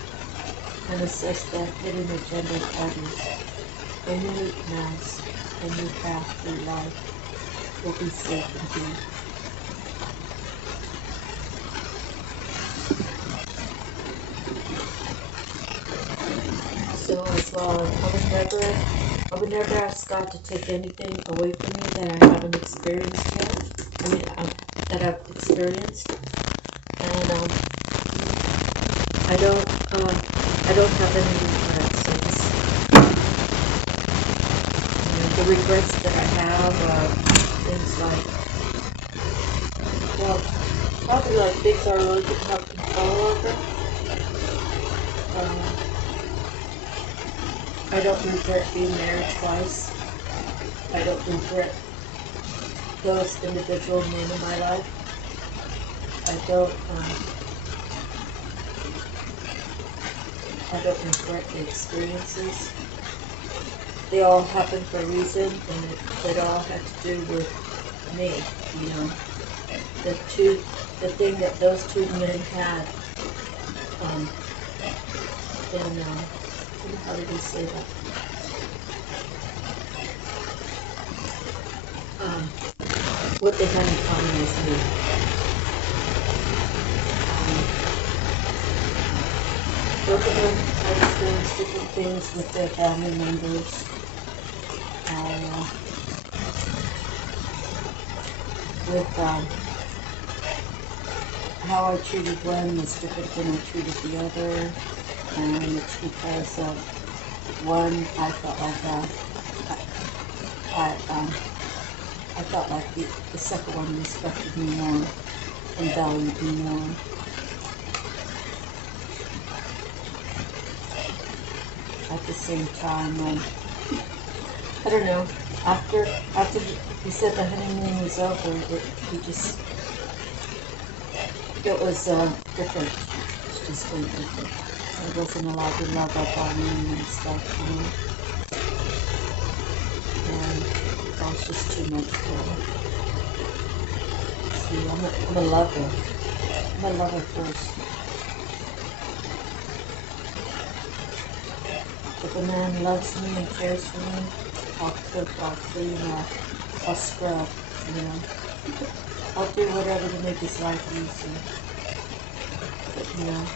and assess the hidden agenda of others. A new Mass, a new path through life will be safe indeed. So as well, I would never ask God to take anything away from me that I haven't experienced yet. That I've experienced, and I don't have any regrets. The regrets that I have are things like, well, probably like things I really didn't have control over. I don't regret being married twice. I don't regret those individual men in my life. I don't regret the experiences. They all happened for a reason, and it all had to do with me. The thing that those two men had. How did he say that? What they had in common with me. Both of them had experienced different things with their family members. With how I treated one was different than I treated the other, and it's because of one I felt like the second one respected me more and valued me more. at the same time. I don't know. After he said the honeymoon was over, it was different. It just went different. I wasn't allowed to love up on me and stuff, you know. And that was just too much for her. See, I'm a lover. I'm a lover first. If a man loves me and cares for me, I'll cook, I'll clean, I'll scrub, you know. I'll do whatever to make his life easier. But, you know,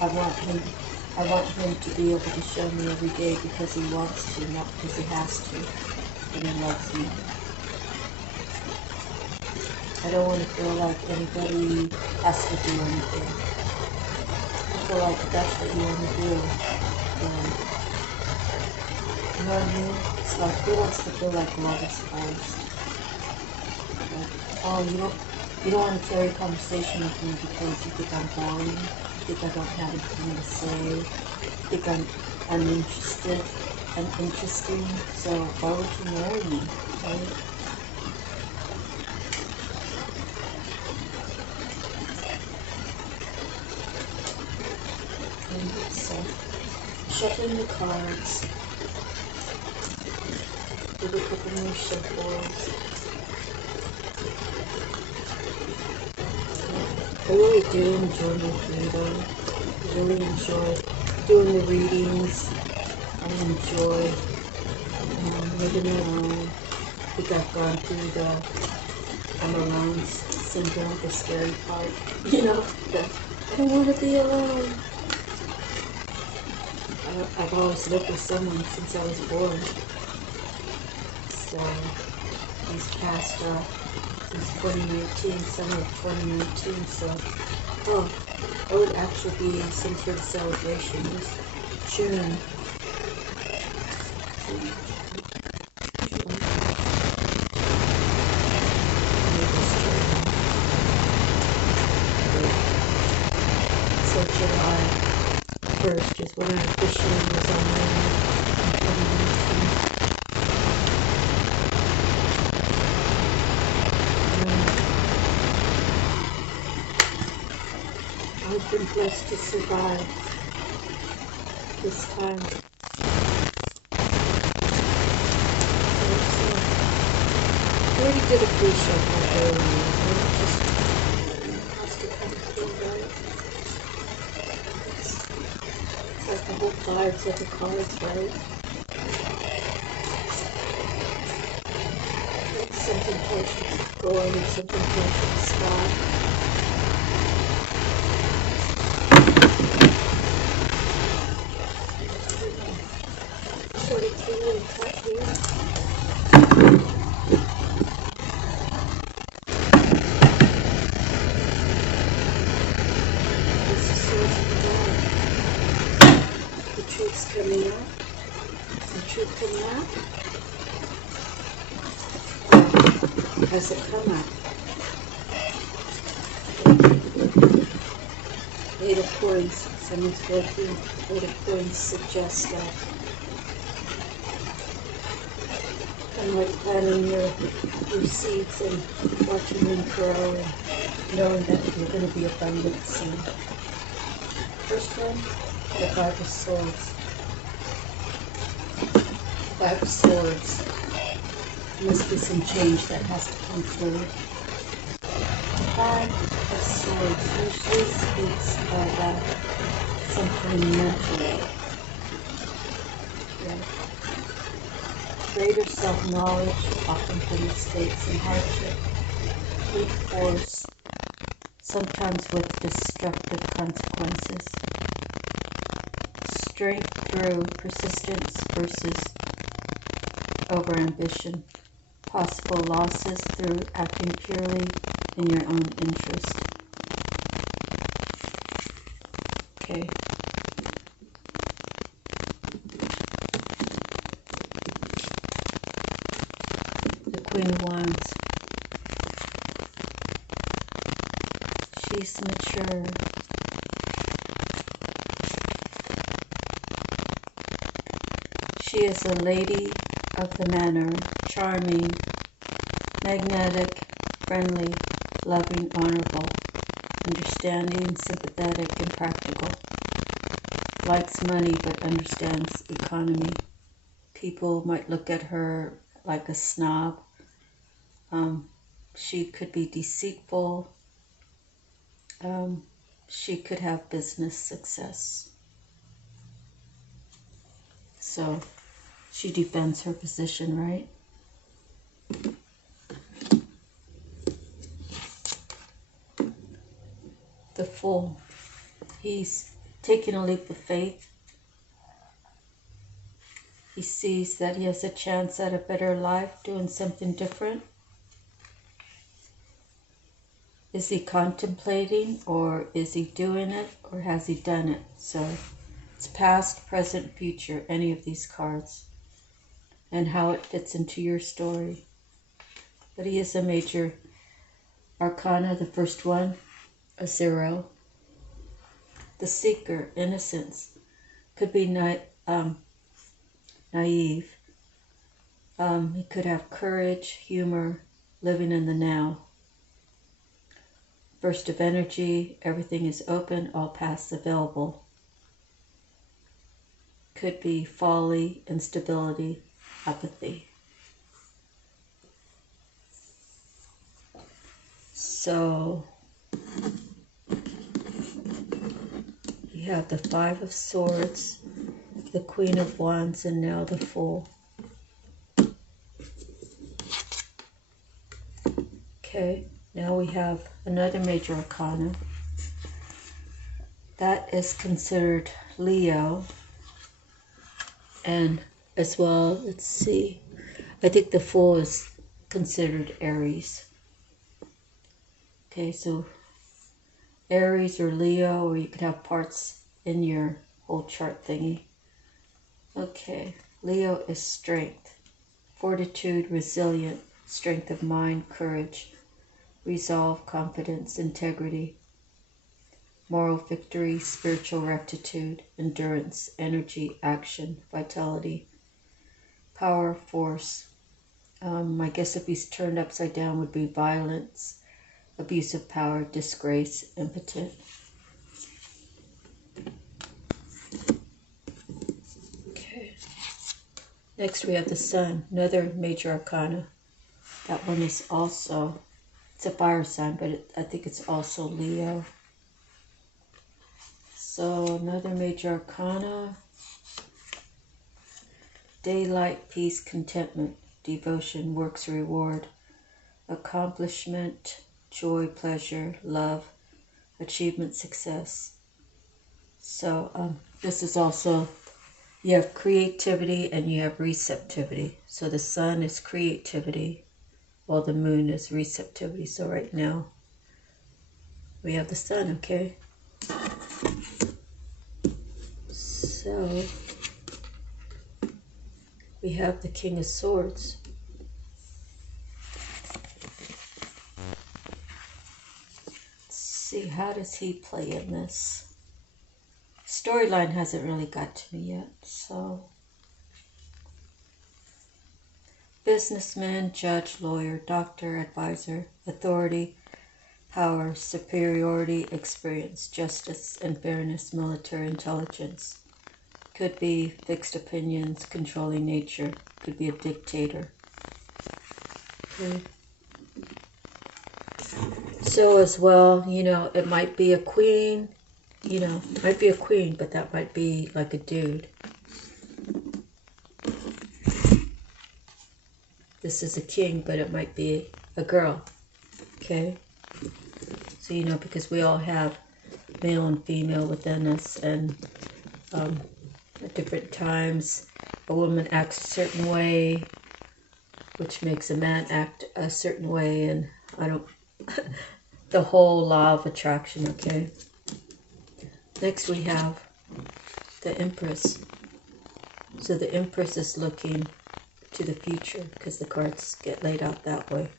I want him to be able to show me every day because he wants to, not because he has to, and he loves me. I don't want to feel like anybody has to do anything. I feel like that's what you want to do. You know what I mean? It's like, who wants to feel like love is forced? Like, oh, you don't want to carry a conversation with me because you think I'm boring, you think I don't have anything to say, you think I'm uninterested, uninteresting, so why would you marry me, right? So, shuffling the cards, did a couple more shuffles. I really do enjoy my freedom. I really enjoy doing the readings. I enjoy living alone. I think I've gone through the I'm alone syndrome, the scary part. You know, I don't want to be alone. I've always lived with someone since I was born. So, these past, since 2019, summer of 2019, so, I would actually be in some sort of celebration this June. So July 1st is when I officially was on my own in 2019. I've been blessed to survive this time. I already did a pre-shuffle earlier. Just has to kind of feel right. It's like the whole vibes of the cards, right? Something touches going and something touches sky. Sort of feeling cut here. This is swords of God. The truth's coming out. The truth coming out. Has it come out? Eight of coins. Someone's working. Eight of coins suggests that. Kind of like planting your seeds and watching them grow and knowing that you're going to be abundant soon. First one, the Five of Swords. Five of Swords. There must be some change that has to come through. Five of Swords usually speaks about something mental. Yeah. Greater self-knowledge often demonstrates in hardship, weak force, sometimes with destructive consequences. Strength through persistence versus overambition. Possible losses through acting purely in your own interest. Okay. The Queen of Wands. She's mature. She is a lady of the manor, charming, magnetic, friendly, loving, honorable, understanding, sympathetic, and practical. Likes money but understands economy. People might look at her like a snob. She could be deceitful. She could have business success. So she defends her position, right? The Fool. He's taking a leap of faith. He sees that he has a chance at a better life, doing something different. Is he contemplating, or is he doing it, or has he done it? So it's past, present, future, any of these cards, and how it fits into your story. But he is a major arcana. The first one, a 0. The Seeker, innocence, could be naive. He could have courage, humor, living in the now. Burst of energy, everything is open, all paths available. Could be folly, instability, apathy. So we have the 5 of Swords, the Queen of Wands, and now the Fool. Okay, now we have another major arcana. That is considered Leo. And as well, let's see, I think the Fool is considered Aries. Okay, so Aries or Leo, or you could have parts in your whole chart thingy. Okay, Leo is strength, fortitude, resilient, strength of mind, courage, resolve, confidence, integrity, moral victory, spiritual rectitude, endurance, energy, action, vitality, power, force. I guess if he's turned upside down would be violence, abuse of power, disgrace, impotent. Okay. Next we have the Sun, another major arcana. That one is also, it's a fire sign, but I think it's also Leo. So another major arcana. Daylight, peace, contentment, devotion, works, reward, accomplishment, joy, pleasure, love, achievement, success. So this is also, you have creativity and you have receptivity. So the Sun is creativity, while the Moon is receptivity. So right now we have the Sun, okay? So we have the King of Swords. Let's see, how does he play in this? Storyline hasn't really got to me yet, so. Businessman, judge, lawyer, doctor, advisor, authority, power, superiority, experience, justice, and fairness, military intelligence. Could be fixed opinions, controlling nature. Could be a dictator. Okay. So as well, you know, it might be a queen, you know, might be a queen, but that might be like a dude. This is a king, but it might be a girl. Okay. So, you know, because we all have male and female within us, and at different times a woman acts a certain way, which makes a man act a certain way, and I don't the whole law of attraction. Okay, next we have the Empress. So the Empress is looking to the future, because the cards get laid out that way.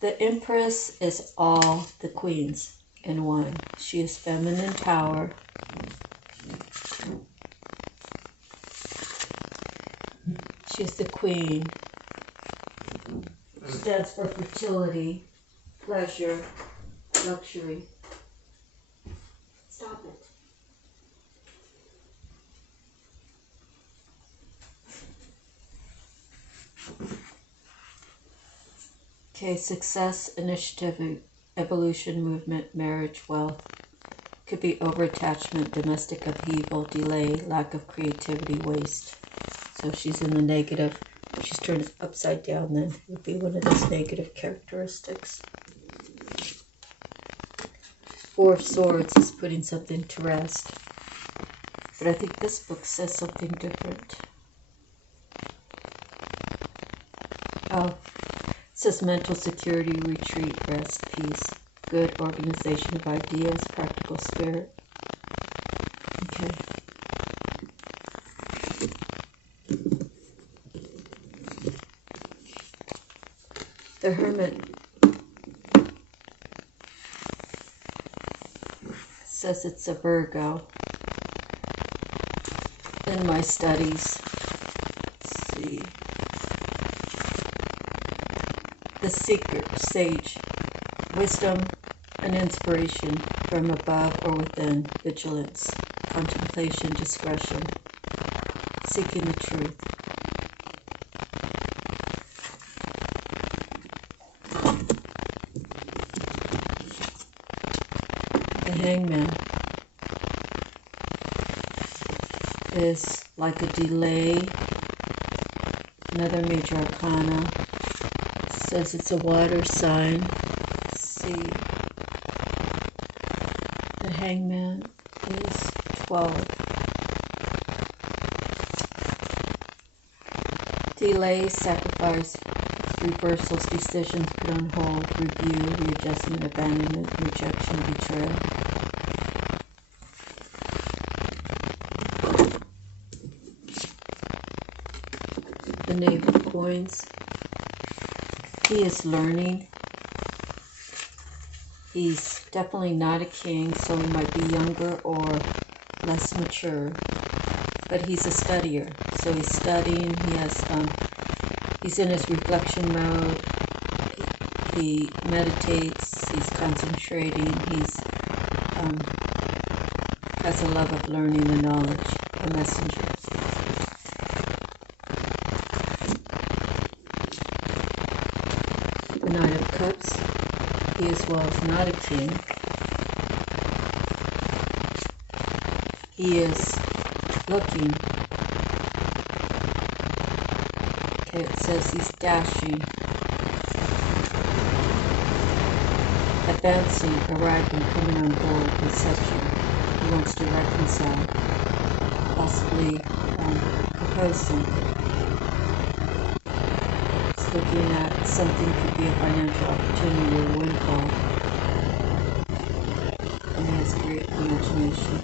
The Empress is all the queens in one. She is feminine power, She's the queen. Stands for fertility, pleasure, luxury. Stop it. Okay, success, initiative, evolution, movement, marriage, wealth. Could be overattachment, domestic upheaval, delay, lack of creativity, waste. So she's in the negative. If she's turned upside down, then it would be one of those negative characteristics. Four of Swords is putting something to rest. But I think this book says something different. Oh, it says mental security, retreat, rest, peace, good organization of ideas, practical spirit. Okay. The Hermit says it's a Virgo. In my studies, let's see. The secret sage, wisdom and inspiration from above or within, vigilance, contemplation, discretion, seeking the truth. The Hangman is like a delay, another major arcana. Says it's a water sign. Let's see. The Hangman is 12. Delay, sacrifice, reversals, decisions put on hold, review, readjustment, abandonment, rejection, betrayal. The Knave of Coins. He is learning. He's definitely not a king, so he might be younger or less mature. But he's a studier, so he's studying. He has, he's in his reflection mode. He meditates. He's concentrating. He's has a love of learning and knowledge. A messenger. The Knight of Cups. He as well is not a king. He is looking. Okay, it says he's dashing, advancing, arriving, coming on board, reception. He wants to reconcile, possibly propose something. He's looking at something, could be a financial opportunity or windfall. And he has great imagination.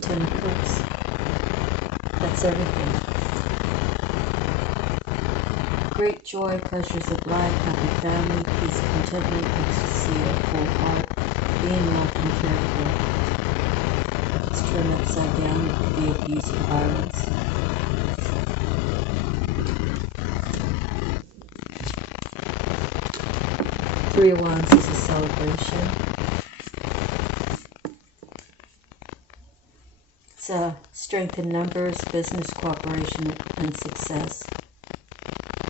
Ten of Cups. That's everything. Great joy, pleasures of life, happy family, peace, contentment, ecstasy, a full heart, being loved and cared for. It's turned upside down, it could be abuse and violence. Three of Wands is a celebration. It's strength in numbers, business, cooperation, and success.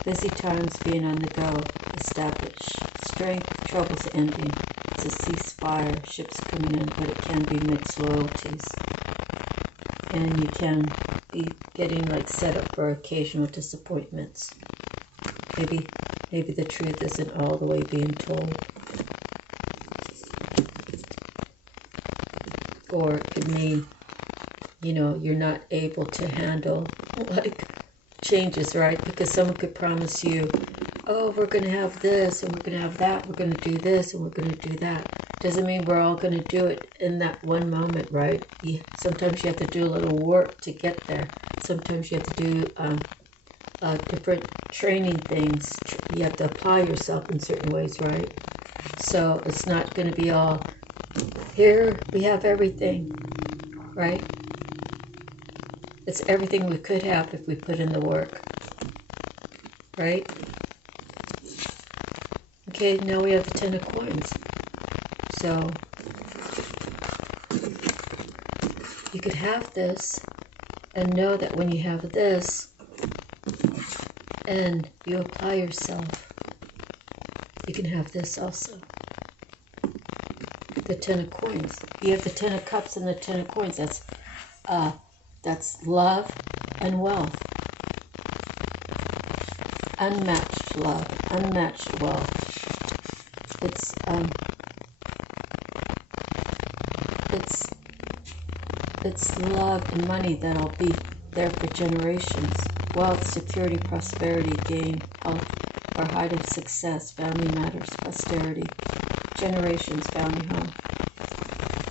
Busy times, being on the go, established. Strength, troubles ending. It's a ceasefire, ships coming in, but it can be mixed loyalties. And you can be getting like set up for occasional disappointments. Maybe the truth isn't all the way being told. Or it could mean, you know, you're not able to handle like changes, right? Because someone could promise you, oh, we're going to have this and we're going to have that, we're going to do this and we're going to do that. Doesn't mean we're all going to do it in that one moment, right? Sometimes you have to do a little work to get there. Sometimes you have to do different training things. You have to apply yourself in certain ways, right? So it's not going to be all Here we have everything, right? It's everything we could have if we put in the work, right? Okay, now we have the 10 of coins. So you could have this and know that when you have this and you apply yourself, you can have this also. The 10 of coins. You have the 10 of cups and the 10 of coins. That's love and wealth. Unmatched love, unmatched wealth. It's love and money that'll be there for generations. Wealth, security, prosperity, gain, health, or height of success, family matters, posterity, generations, family home.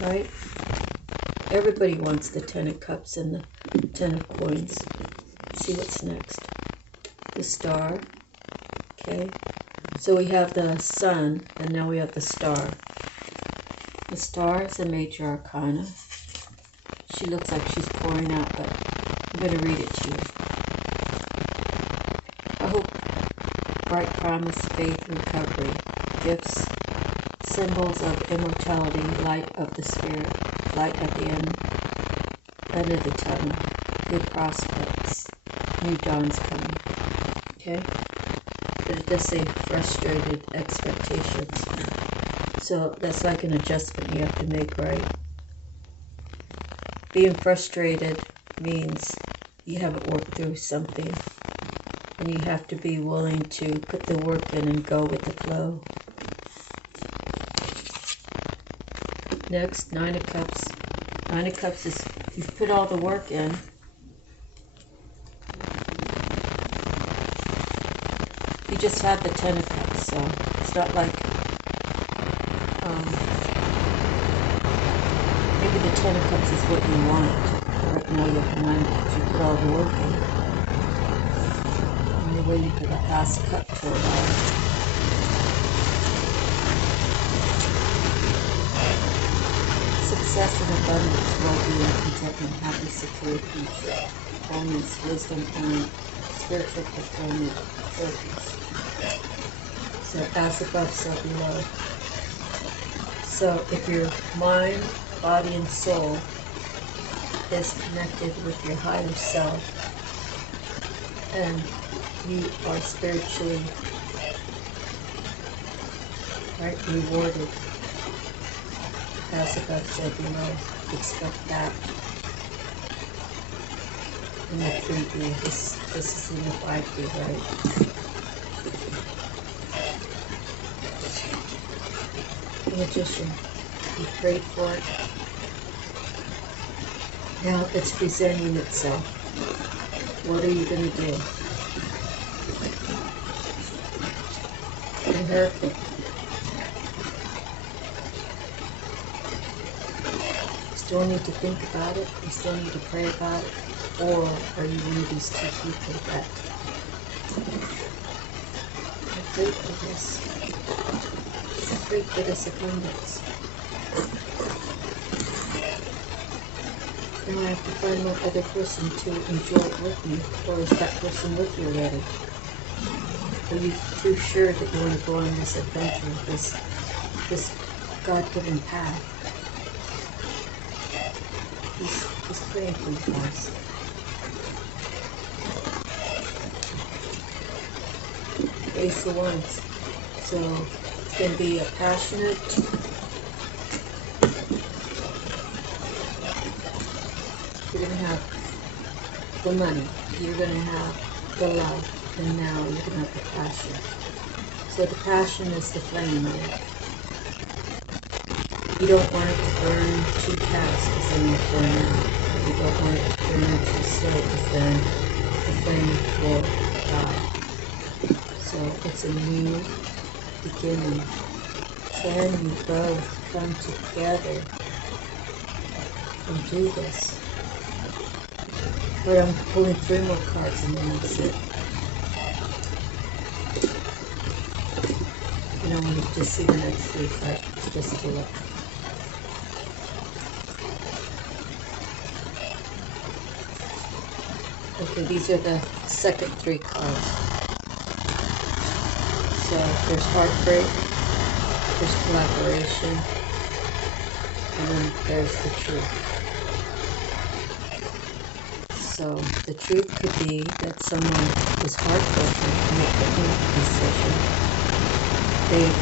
Right? Everybody wants the 10 of cups and the 10 of coins. See what's next. The star. Okay. So we have the sun, and now we have the star. The star is a major arcana. She looks like she's pouring out, but I'm going to read it to you. I hope, bright promise, faith, recovery, gifts, symbols of immortality, light of the spirit, light at the end of the tunnel, good prospects, new dawn's coming. Okay? But it does say frustrated expectations. So that's like an adjustment you have to make, right? Being frustrated means you haven't worked through something, and you have to be willing to put the work in and go with the flow. Next, 9 of cups. 9 of cups is you've put all the work in. You just have the 10 of cups, so it's not like maybe the 10 of cups is what you want. Right now you have the 9 of cups. You put all the work in. And you're waiting for the last cup to arrive. Success and abundance, well-being, contentment, happy, secure future, wholeness, wisdom, and spiritual fulfillment, purpose. So as above, so below. So if your mind, body, and soul is connected with your higher self, and you are spiritually rewarded, as above, so below, expect that in the 3D. This is in the 5D, right? The magician, you prayed for it. Now it's presenting itself. What are you going to do? Inherit. You still need to think about it, you still need to pray about it, or are you one of these two people that are great for this? Great for this abundance. Now I have to find one other person to enjoy it with me, or is that person with you already? Are you too sure that you want to go on this adventure, this God-given path? He's praying for you guys. Ace of Wands. So it's going to be a passionate, you're going to have the money, you're going to have the love, and now you're going to have the passion. So the passion is the flame, right? You don't want it to burn too fast because then you'll burn out. You don't want it to burn too slow because then the flame will die. So it's a new beginning. Can you both come together and do this? But I'm pulling 3 more cards and then that's it. You don't want to just see the next 3 cards, just to look. Okay, these are the second three cards. So there's heartbreak, there's collaboration, and then there's the truth. So the truth could be that someone is heartbroken and they couldn't make a decision. They've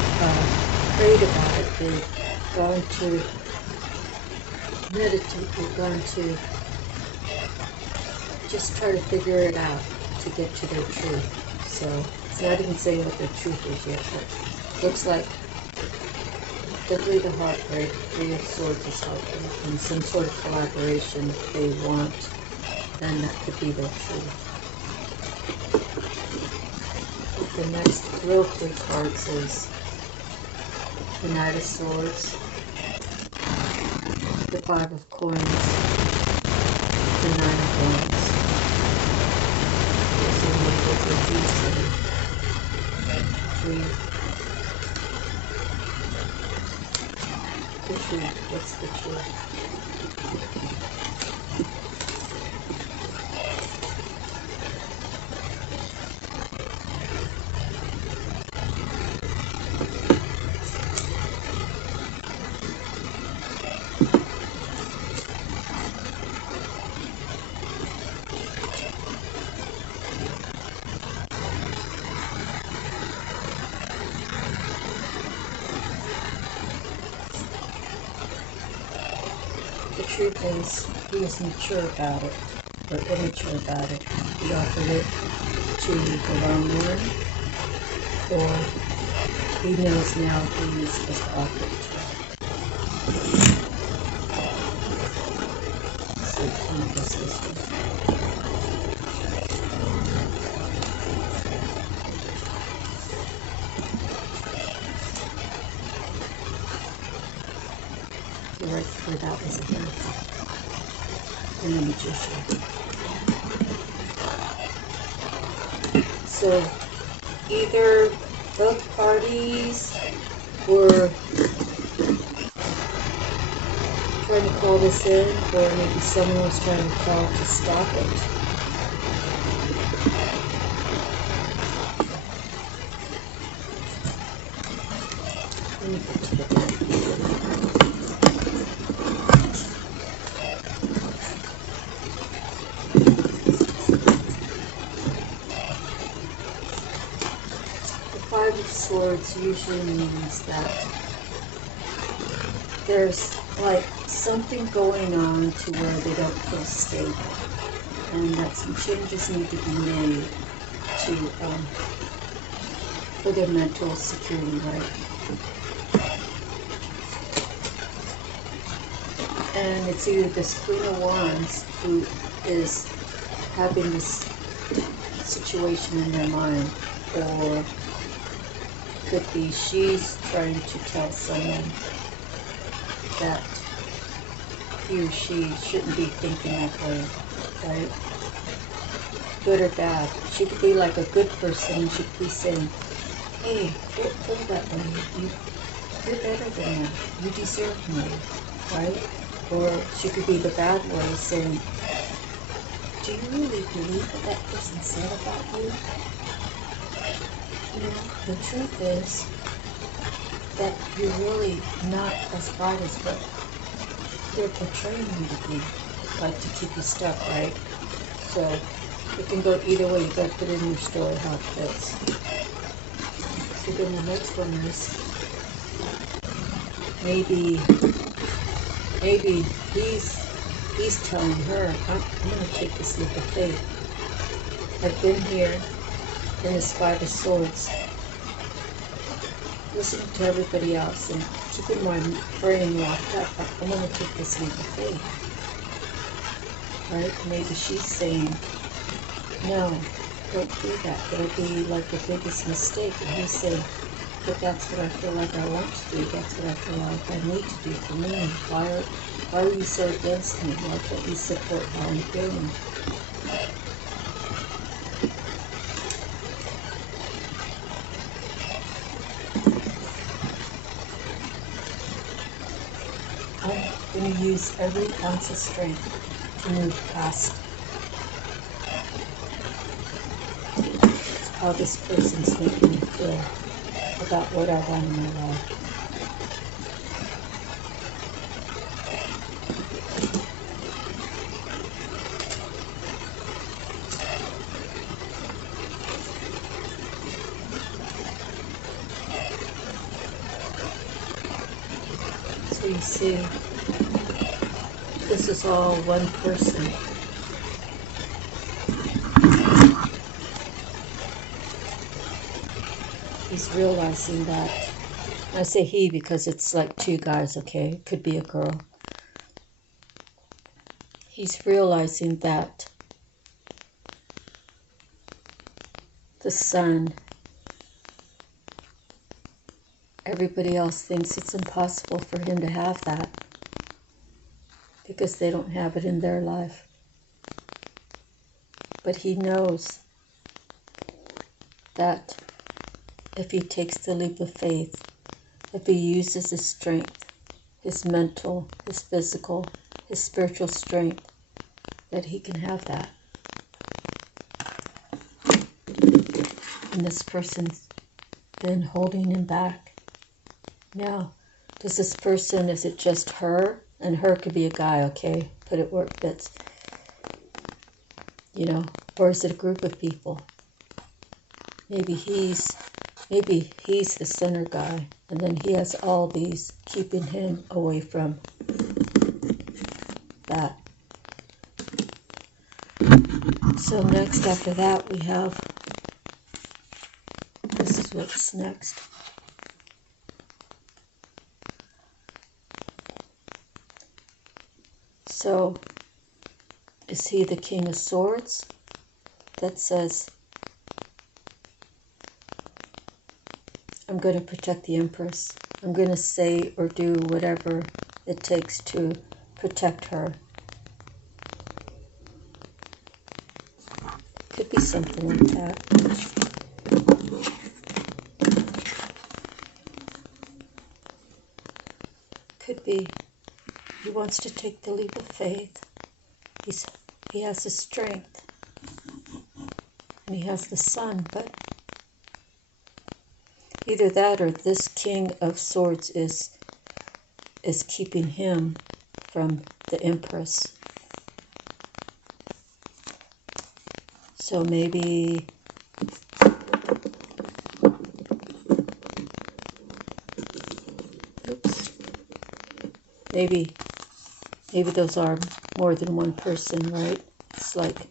prayed about it. They've gone to meditate. They've gone to just try to figure it out to get to their truth. So it's not even saying what their truth is yet, but it looks like definitely the heartbreak. Three of Swords is heartbreak, and some sort of collaboration if they want, then that could be their truth. The next real three cards is the Knight of Swords, the Five of Coins, the Nine of Wands. So we'll go to these three. The truth. What's the truth? The truth is, he was mature about it, or immature about it. He offered it to the wrong one, or he knows now who he's supposed to offer it to. So I guess this one. Right before that was again. And the Magician. So either both parties were trying to call this in, or maybe someone was trying to call to stop it. Let me get to the back. Five of Swords usually means that there's like something going on to where they don't feel stable, and that some changes need to be made to for their mental security, right? And it's either this Queen of Wands who is having this situation in their mind, or could be she's trying to tell someone that he or she shouldn't be thinking that way, right? Good or bad. She could be like a good person and she could be saying, hey, don't think that way. You're better than that. You deserve more, right? Or she could be the bad way saying, do you really believe what that person said about you? You know, the truth is that you're really not as bad as what they're portraying you to be, like to keep you stuck, right? So it can go either way. You gotta put in your story how it fits. So then the next one is maybe he's telling her, I'm gonna take this leap of faith. I've been here in this Five of Swords, listening to everybody else and keeping my brain locked up. I'm going to take this leap of faith. Right? Maybe she's saying, no, don't do that. That'll be like the biggest mistake. And he's saying, but that's what I feel like I want to do. That's what I feel like I need to do for me. Why are you so against me? Why can't you support how I'm feeling? I'm going to use every ounce of strength to move past how this person's making me feel about what I want in my life. So you see, this is all one person. He's realizing that. I say he because it's like two guys, okay? It could be a girl. He's realizing that the son, everybody else thinks it's impossible for him to have that because they don't have it in their life. But he knows that if he takes the leap of faith, if he uses his strength, his mental, his physical, his spiritual strength, that he can have that. And this person's been holding him back. Now, does this person, is it just her? And her could be a guy, okay? Put it where it fits. You know, or is it a group of people? Maybe he's the center guy, and then he has all these keeping him away from that. So next after that we have, this is what's next. So is he the King of Swords? That says, I'm going to protect the Empress. I'm going to say or do whatever it takes to protect her. Could be something like that. Could be he wants to take the leap of faith. He has the strength. And he has the sun, but either that or this King of Swords is keeping him from the Empress. So maybe maybe those are more than one person, right? It's like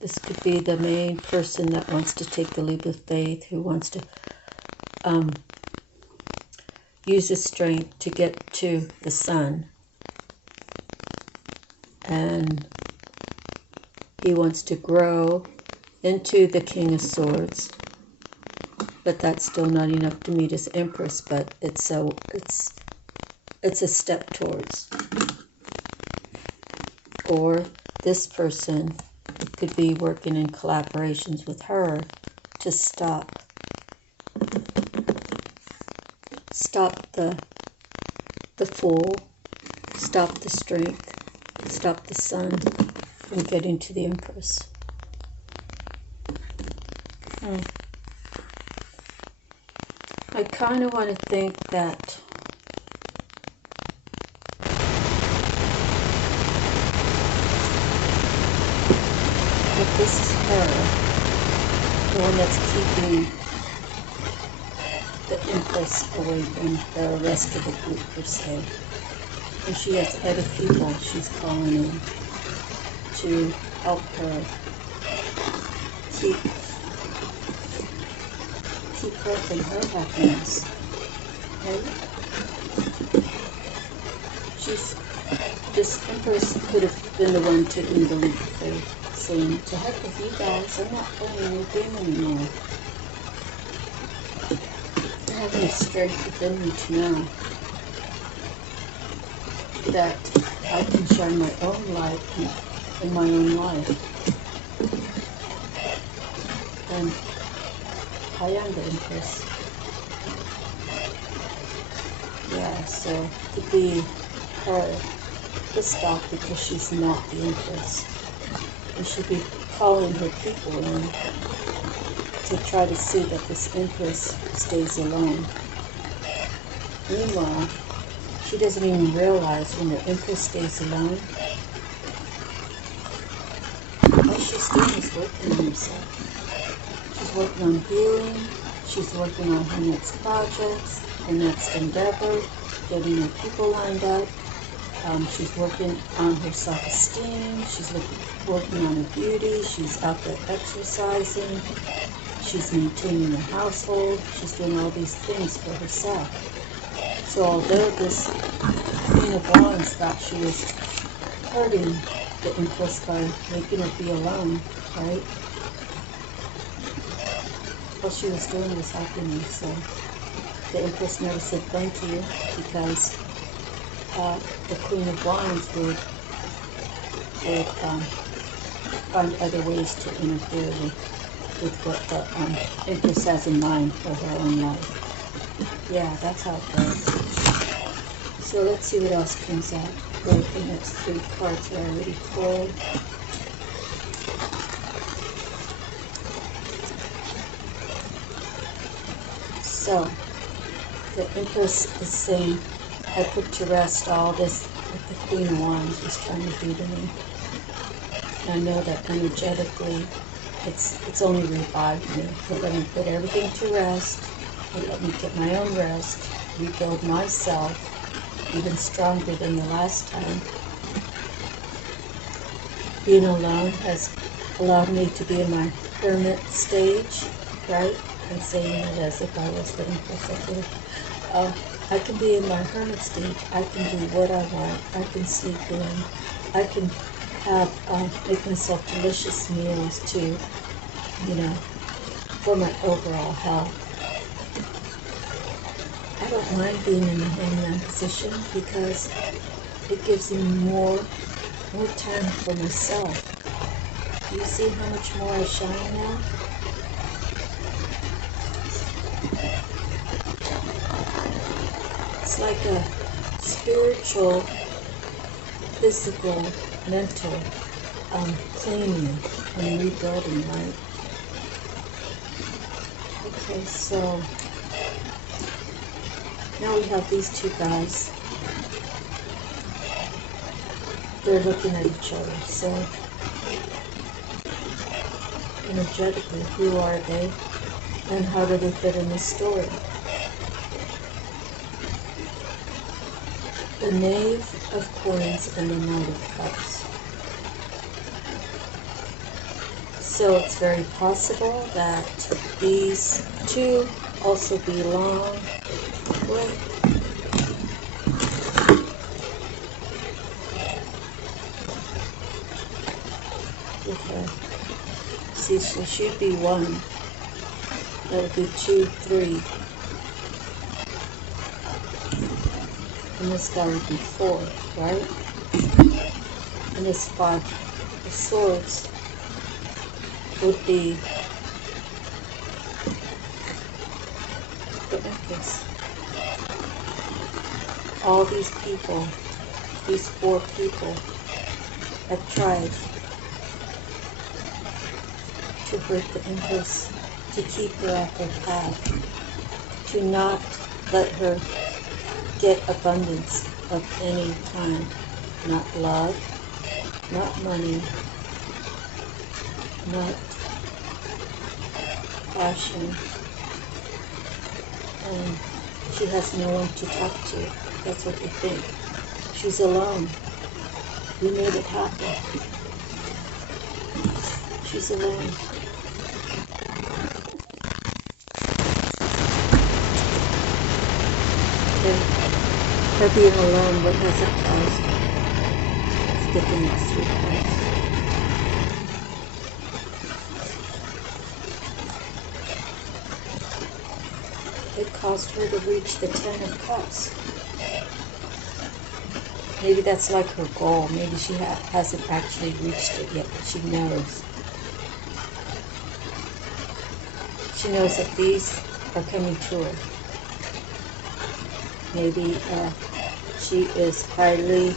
this could be the main person that wants to take the leap of faith, who wants to use his strength to get to the sun. And he wants to grow into the King of Swords. But that's still not enough to meet his Empress, but it's a step towards. Or this person could be working in collaborations with her to stop the Fool, stop the strength, stop the sun from getting to the Empress. I kind of want to think that if this is her, the one that's keeping the Empress away from the rest of the group per se, and she has other people she's calling in to help her keep growth in her happiness. Right? This Empress could have been the one taking the leap of faith, saying, to heck with you guys, I'm not playing your game anymore. I have enough strength within me to know that I can shine my own light in my own life. And I am the Empress. Yeah, so to be her pissed off because she's not the Empress. And she'd be calling her people in to try to see that this Empress stays alone. Meanwhile, she doesn't even realize when the Empress stays alone, all she's doing is working on herself. She's working on healing, she's working on her next projects, her next endeavor, getting her people lined up. She's working on her self-esteem, she's working on her beauty, she's out there exercising, she's maintaining her household, she's doing all these things for herself. So although this Queen of Wands thought she was hurting the Empress by making her be alone, right? What she was doing was helping her. So the Empress never said thank you because the Queen of Wands would find other ways to interfere with what the Empress has in mind for her own life. Yeah, that's how it goes. So let's see what else comes out. The next 3 cards are already pulled. So, the Empress is saying, I put to rest all this that the Queen of Wands was trying to do to me. And I know that energetically, it's only revived me. It let me put everything to rest. It let me get my own rest, rebuild myself, even stronger than the last time. Being alone has allowed me to be in my hermit stage, right? I'm saying it as if I was the Empress. I can be in my hermit stage. I can do what I want. I can sleep in. I can make myself delicious meals too, for my overall health. I don't mind being in the hangman position because it gives me more time for myself. Do you see how much more I shine now? It's like a spiritual, physical, mental cleaning and rebuilding, right? Okay, so now we have these 2 guys. They're looking at each other. So energetically, who are they? And how do they fit in this story? The Knave of Coins and the Knight of Cups. So it's very possible that these 2 also belong with okay. See, so should be 1. That would be 2, 3. And this guy would be 4, right? And this 5 of Swords would be the Empress. All these people, these 4 people, have tried to hurt the Empress, to keep her off her path, to not let her get abundance of any kind, not love, not money, not passion, and she has no one to talk to. That's what they think. She's alone. We made it happen. She's alone. Okay. Her being alone, what has it caused? Let's get the next 3 cards. It caused her to reach the 10 of Cups. Maybe that's like her goal. Maybe she hasn't actually reached it yet, but she knows. She knows that these are coming to her. Maybe she is highly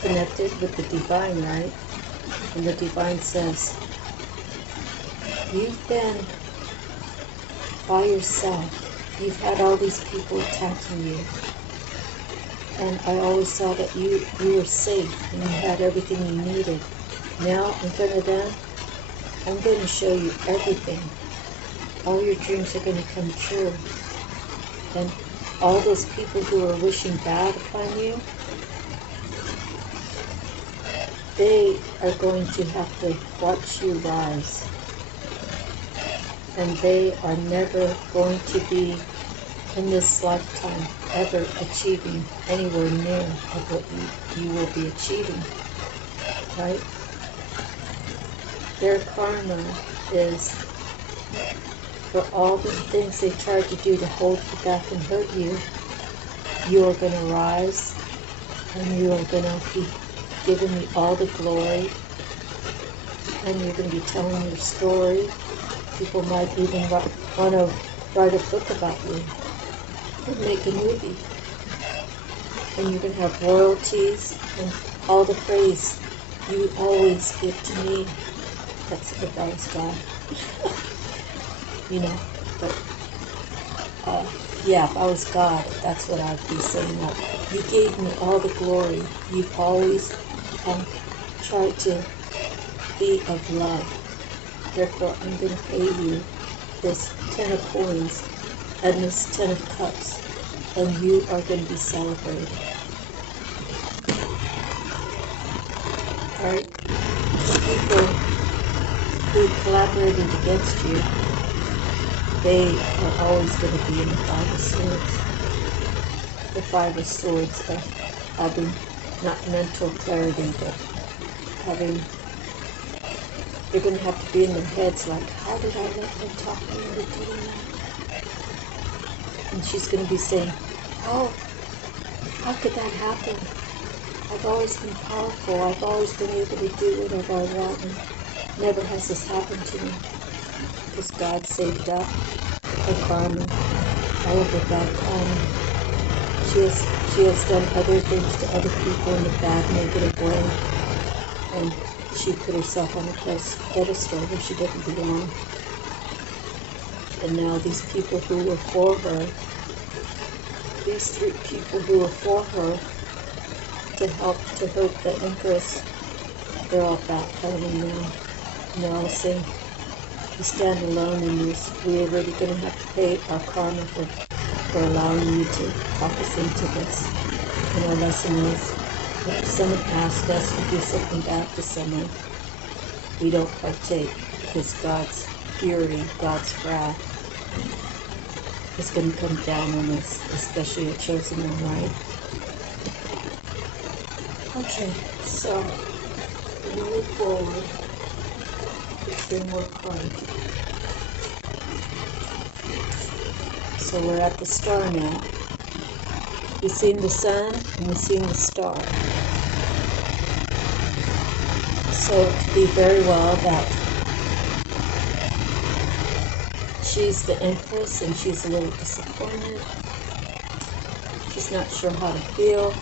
connected with the divine, right? And the divine says, You've been by yourself. You've had all these people attacking you. And I always saw that you were safe and you had everything you needed. Now, in front of them, I'm going to show you everything. All your dreams are going to come true. And all those people who are wishing bad upon you, they are going to have to watch you rise. And they are never going to be, in this lifetime, ever achieving anywhere near of what you will be achieving. Right? Their karma is for all the things they tried to do to hold you back and hurt you. You are going to rise and you are going to be giving me all the glory, and you're going to be telling your story. People might even want to write a book about you or make a movie. And you're going to have royalties and all the praise you always give to me. That's if I was God. You know, but yeah, if I was God, that's what I'd be saying. That you gave me all the glory. You've always tried to be of love. Therefore, I'm going to pay you this 10 of coins and this 10 of cups, and you are going to be celebrated. Alright? People who collaborated against you, they are always going to be in the Five of Swords. The Five of Swords of having not mental clarity, but having, they're going to have to be in their heads like, how did I let her talk me into doing that? And she's going to be saying, oh, how could that happen? I've always been powerful. I've always been able to do whatever I want, and never has this happened to me. Because God saved up her karma, all of her bad karma. She has done other things to other people in a bad, negative way. And she put herself on a pedestal where she didn't belong. And now these people who were for her, these 3 people who were for her to help to hurt the Empress, they're all backpedaling now. And they're all saying, you stand alone and we're already going to have to pay our karma for allowing you to talk us into this. And our lesson is, if someone asks us to do something bad to someone, we don't partake, because God's fury, God's wrath is going to come down on us, especially a chosen one, right? Okay, so move forward. 3 more cards. So we're at the star now. We've seen the sun and we've seen the star. So it could be very well that she's the Empress and she's a little disappointed. She's not sure how to feel.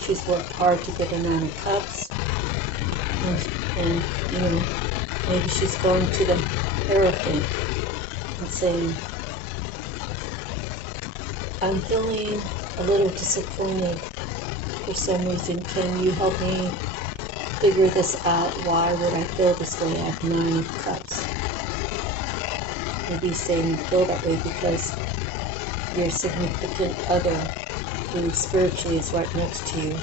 She's worked hard to get a 9 of Cups. And you know, maybe she's going to the Hierophant and saying, I'm feeling a little disappointed for some reason. Can you help me figure this out? Why would I feel this way? I have 9 of Cups. Maybe saying you feel that way because your significant other, who spiritually is right next to you,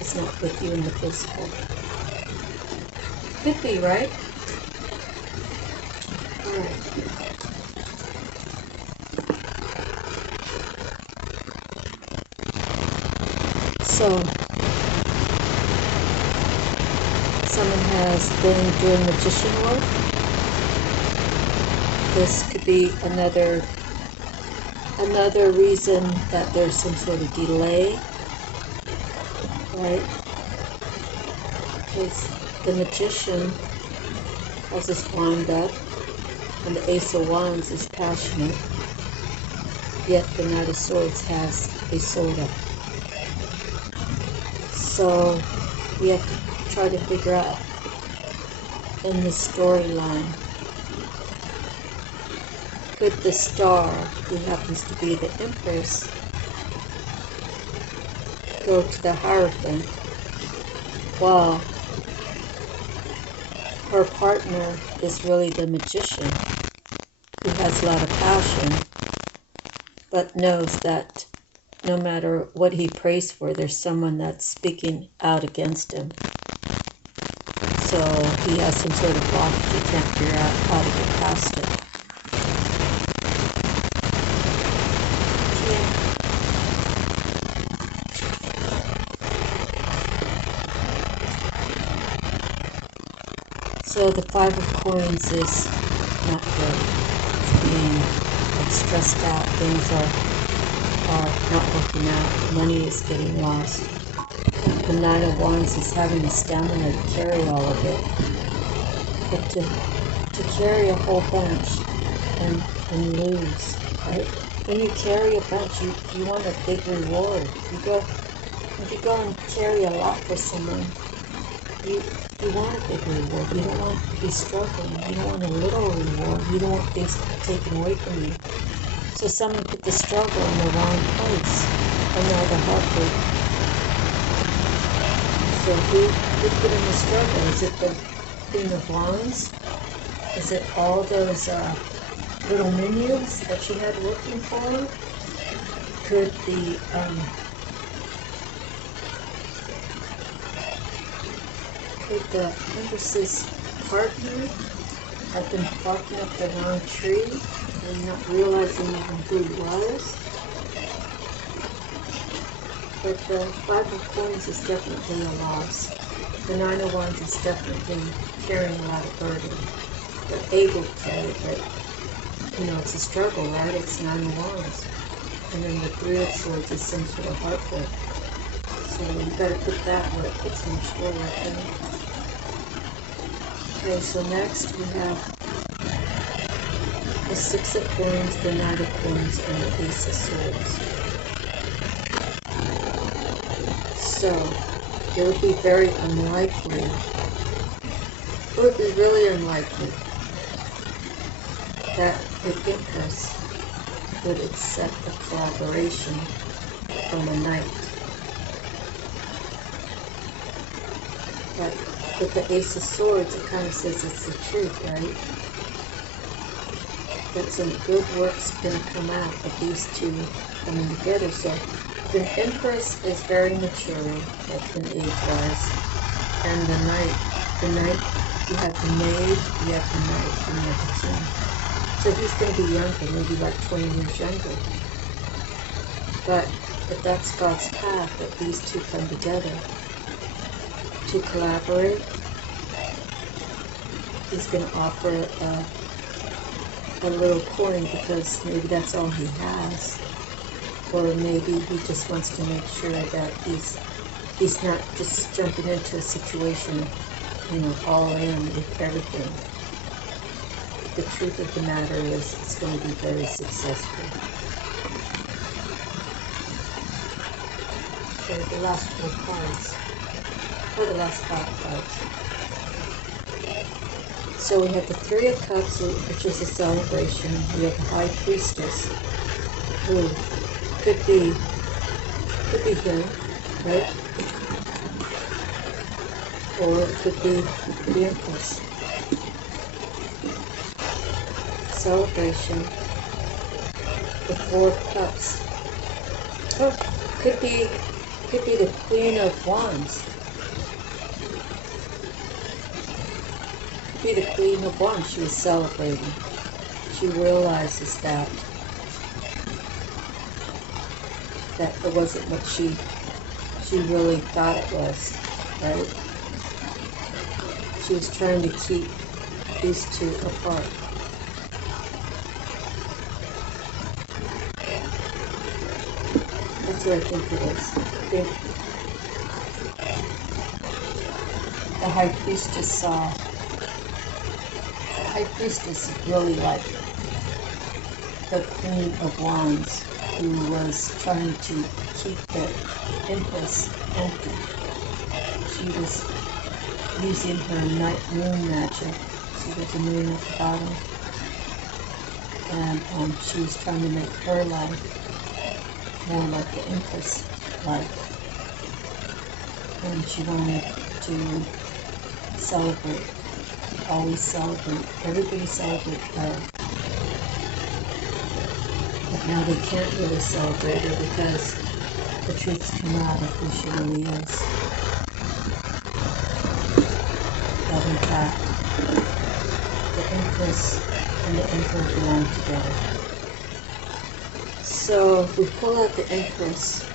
is not with you in the physical. Could be, right? Alright. So, someone has been doing magician work. This could be another reason that there's some sort of delay, right? Because the magician has his wand up, and the Ace of Wands is passionate, yet the Knight of Swords has a sword up. So we have to try to figure out in the storyline could the star, who happens to be the Empress, go to the Hierophant while her partner is really the Magician, who has a lot of passion, but knows that no matter what he prays for, there's someone that's speaking out against him. So he has some sort of block he can't figure out how to get past it. So the Five of Coins is not good. It's being stressed out. Things are not working out. Money is getting lost. The Nine of Wands is having the stamina to carry all of it. But to carry a whole bunch and lose, right? When you carry a bunch, you want a big reward. If you go and carry a lot for someone, you want a big reward. You don't want to be struggling. You don't want a little reward. You don't want things taken away from you. So someone put the struggle in the wrong place, and now they're heartbroken. So who put in the struggle? Is it the Queen of Wands? Is it all those little minions that she had working for her? Could the Empress's partner have been barking up the wrong tree and not realizing even who he was? But the Five of Coins is definitely a loss. The Nine of Wands is definitely carrying a lot of burden. They're able to carry it, but it's a struggle, right? It's Nine of Wands. And then the Three of Swords is some sort of heartbreak. So you gotta put that where it puts much joy right now. Okay, so next we have the Six of Coins, the Knight of Coins, and the Ace of Swords. So, it would be very unlikely, it would be really unlikely that the Empress would accept a collaboration from a knight. But with the Ace of Swords, it kind of says it's the truth, right? That some good work's going to come out of these two coming together. So the Empress is very mature, like in age-wise, and the Knight, you have the Maid, you have the Knight, and you have the King. So he's going to be younger, maybe like 20 years younger. But if that's God's path, that these two come together to collaborate, he's going to offer a little coin because maybe that's all he has. Or maybe he just wants to make sure that he's not just jumping into a situation, all in with everything. The truth of the matter is it's going to be very successful. Okay, the last 4 cards. Or the last 5 cards. So we have the Three of Cups, which is a celebration. We have the High Priestess, who could be him, right? Or it could be the Empress. Celebration. The Four of Cups. Oh, could be the Queen of Wands. Could be the Queen of Wands. She was celebrating. She realizes that it wasn't what she really thought it was, right? She was trying to keep these two apart. That's what I think it is. I think the High Priestess is really like the Queen of Wands, who was trying to keep the Empress empty. She was using her night moon magic. See, there's a moon at the bottom. and she was trying to make her life more like the Empress life, and she wanted to celebrate, always celebrate, everybody celebrate her. But now they can't really celebrate her because the truth's come out of who she really is. That in fact, the Empress and the Emperor belong together. So if we pull out the Empress,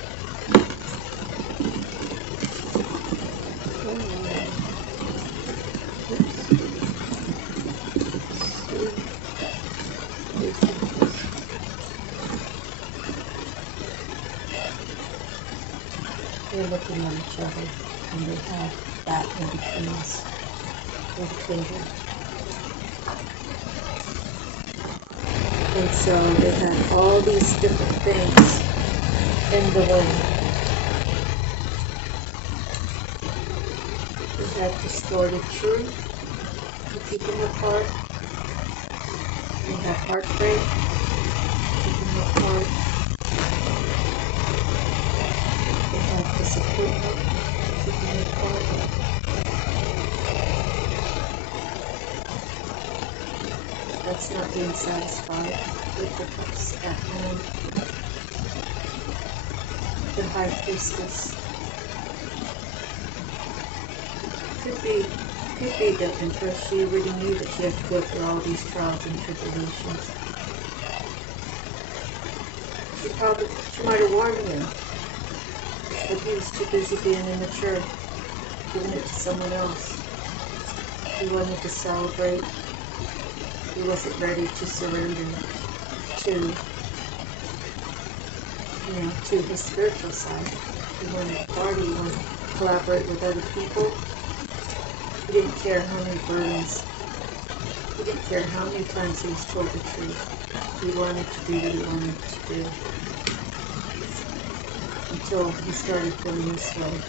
they're looking at each other, and they have that in between us with finger. And so they had all these different things in the way. They had distorted truth to keep them apart. They had heartbreak to keep them apart. They had disappointment to keep them apart. That's not being satisfied with the cups at hand. The High Priestess. Could be the Empress. She already knew that she had to go through all these trials and tribulations. She might have warned him, but he was too busy being immature, giving it to someone else. He wanted to celebrate. He wasn't ready to surrender to his spiritual side. He wanted to party, he wanted to collaborate with other people. He didn't care how many burdens. He didn't care how many times he was told the truth. He wanted to do what he wanted to do. Until he started feeling this way.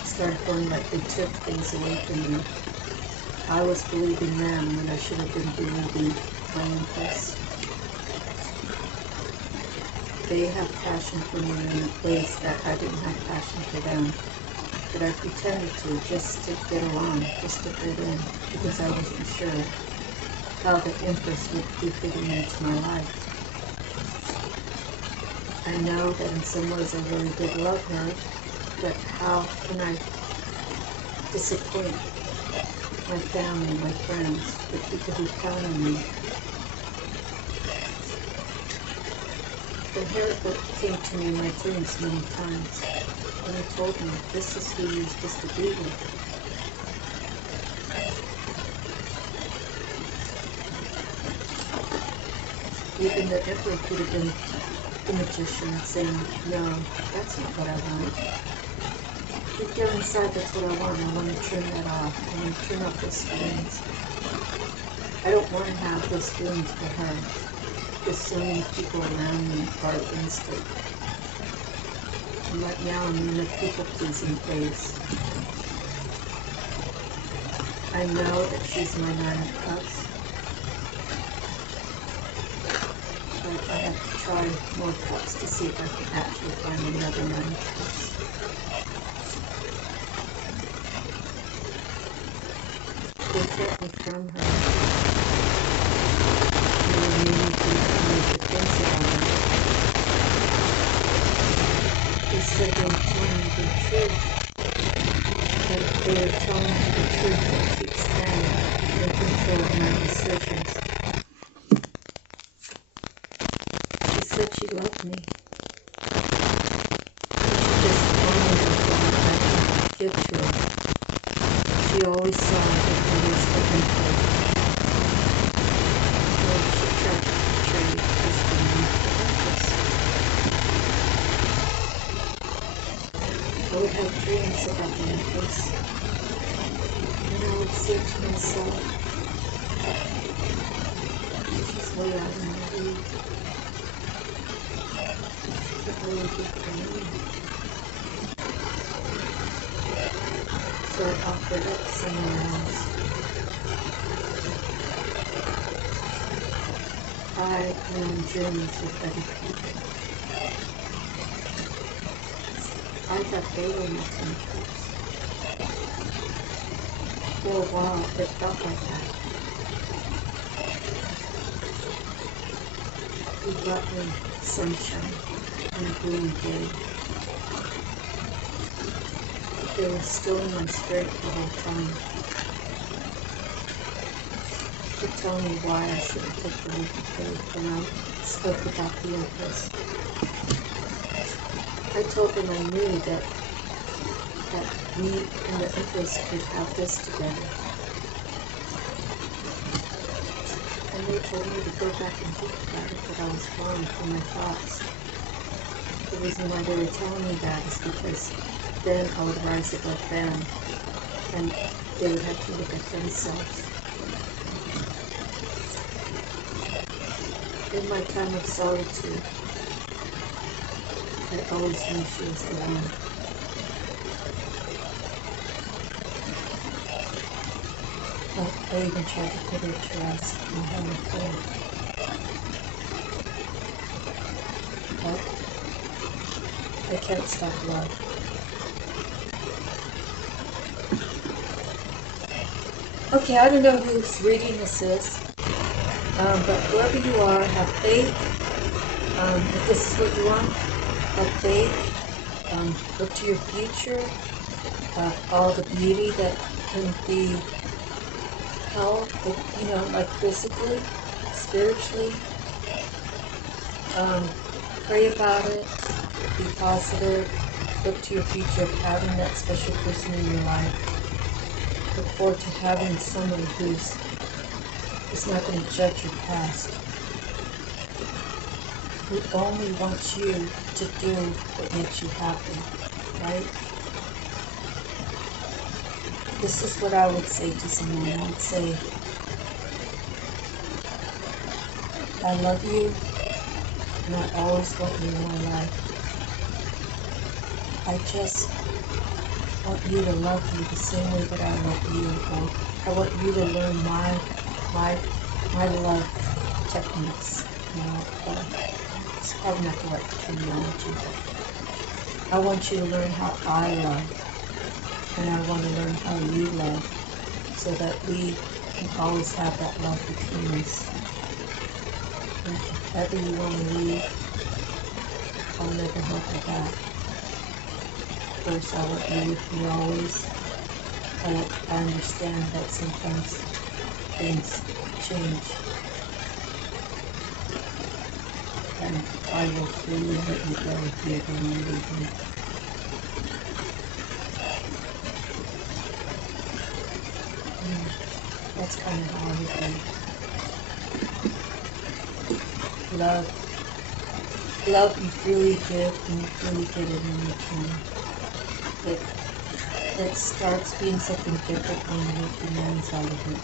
He started feeling like they took things away from me. I was believing them when I should have been believing my Empress. They have passion for me in ways that I didn't have passion for them. But I pretended to, just to get along, just to fit in, because I wasn't sure how the Empress would be fitting into my life. I know that in some ways I really did love her, but how can I disappoint my family, my friends, the people who count on me? The Herod came to me in my dreams many times, and he told me, this is who you're supposed to be with. Even the Emperor could have been the magician saying, no, that's not what I want. Deep down inside, that's what I want. I want to turn that off. I want to turn off those feelings. I don't want to have those feelings for her, because so many people around me are against it. And right now I'm in a people-pleasing phase. I know that she's my 9 of Cups, but I have to try more cups to see if I can actually find another 9 of Cups. They kept me from her. They were meaning to make defensive of her. Instead of telling me the truth, that they are telling me the truth that keeps them in control of my decisions. She said she loved me. She just wanted what I could give to her. She always saw that I was the Emperor. So she tried to portray us to me the Empress. I would have dreams about the Empress, and I would say to myself, she's way out in the league. She's really good for me. So I offered up someone else. I am journeys with other people. I thought they were my mentors. For a while, it felt like that. He brought me sunshine and a gloomy day. They were still in my strength the whole time. To tell me why I shouldn't take the leap of faith when I spoke about the Empress. I told them I knew that we and the Empress could have this together. And they told me to go back and think about it, but I was wrong from my thoughts. The reason why they were telling me that is because then I would rise above them, and they would have to look at themselves. In my time of solitude, I always knew she was the one. I even tried to put her to rest in my home before. But I can't stop love. Okay, I don't know whose reading this is, but whoever you are, have faith. If this is what you want, have faith. Look to your future, all the beauty that can be held, like physically, spiritually. Pray about it, be positive, look to your future of having that special person in your life. Look forward to having someone who's not going to judge your past, who only wants you to do what makes you happy, right? This is what I would say to someone. I would say, I love you, and I always want you in my life. I just want you to love you the same way that I love you, or I want you to learn my love techniques. It's probably not the right terminology, but I want you to learn how I love, and I want to learn how you love, so that we can always have that love between us. And if ever you want to leave, I'll never hold you back. Of course, I want you with me always. I understand that sometimes things change, and I will freely let you go if you're going to leave me. That's kind of how I would love you freely give, and you freely get it in return. It starts being something different when you make demands out of it.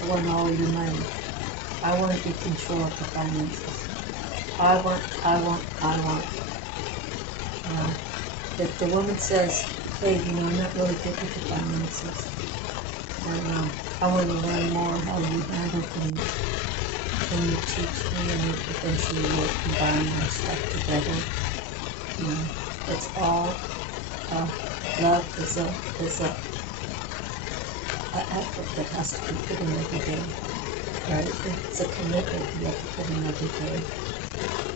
I want all your money. I want to be in control of the finances. I want. If the woman says, hey, I'm not really good with the finances, and I want to learn more how you handle things, can you teach me, and eventually we'll combine our stuff together. It's all love is an effort that has to be put in every day, right? It's a commitment you have to put in every day.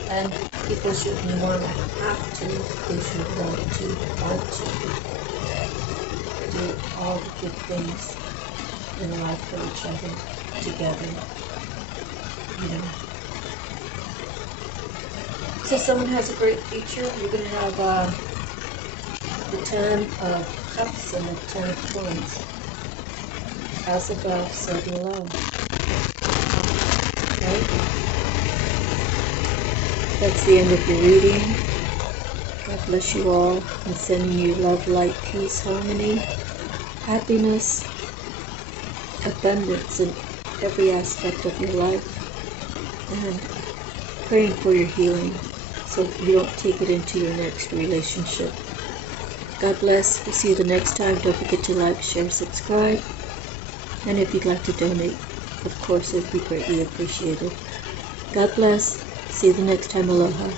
And people shouldn't want to have to, they should want to do all the good things in life for each other together, So someone has a great future. You're going to have the 10 of Cups and the 10 of Coins. As above, so below. Right? That's the end of your reading. God bless you all. I'm sending you love, light, peace, harmony, happiness, abundance in every aspect of your life, and praying for your healing so you don't take it into your next relationship. God bless. We'll see you the next time. Don't forget to like, share, subscribe, and if you'd like to donate, of course, it'd be greatly appreciated. God bless. See you the next time. Aloha.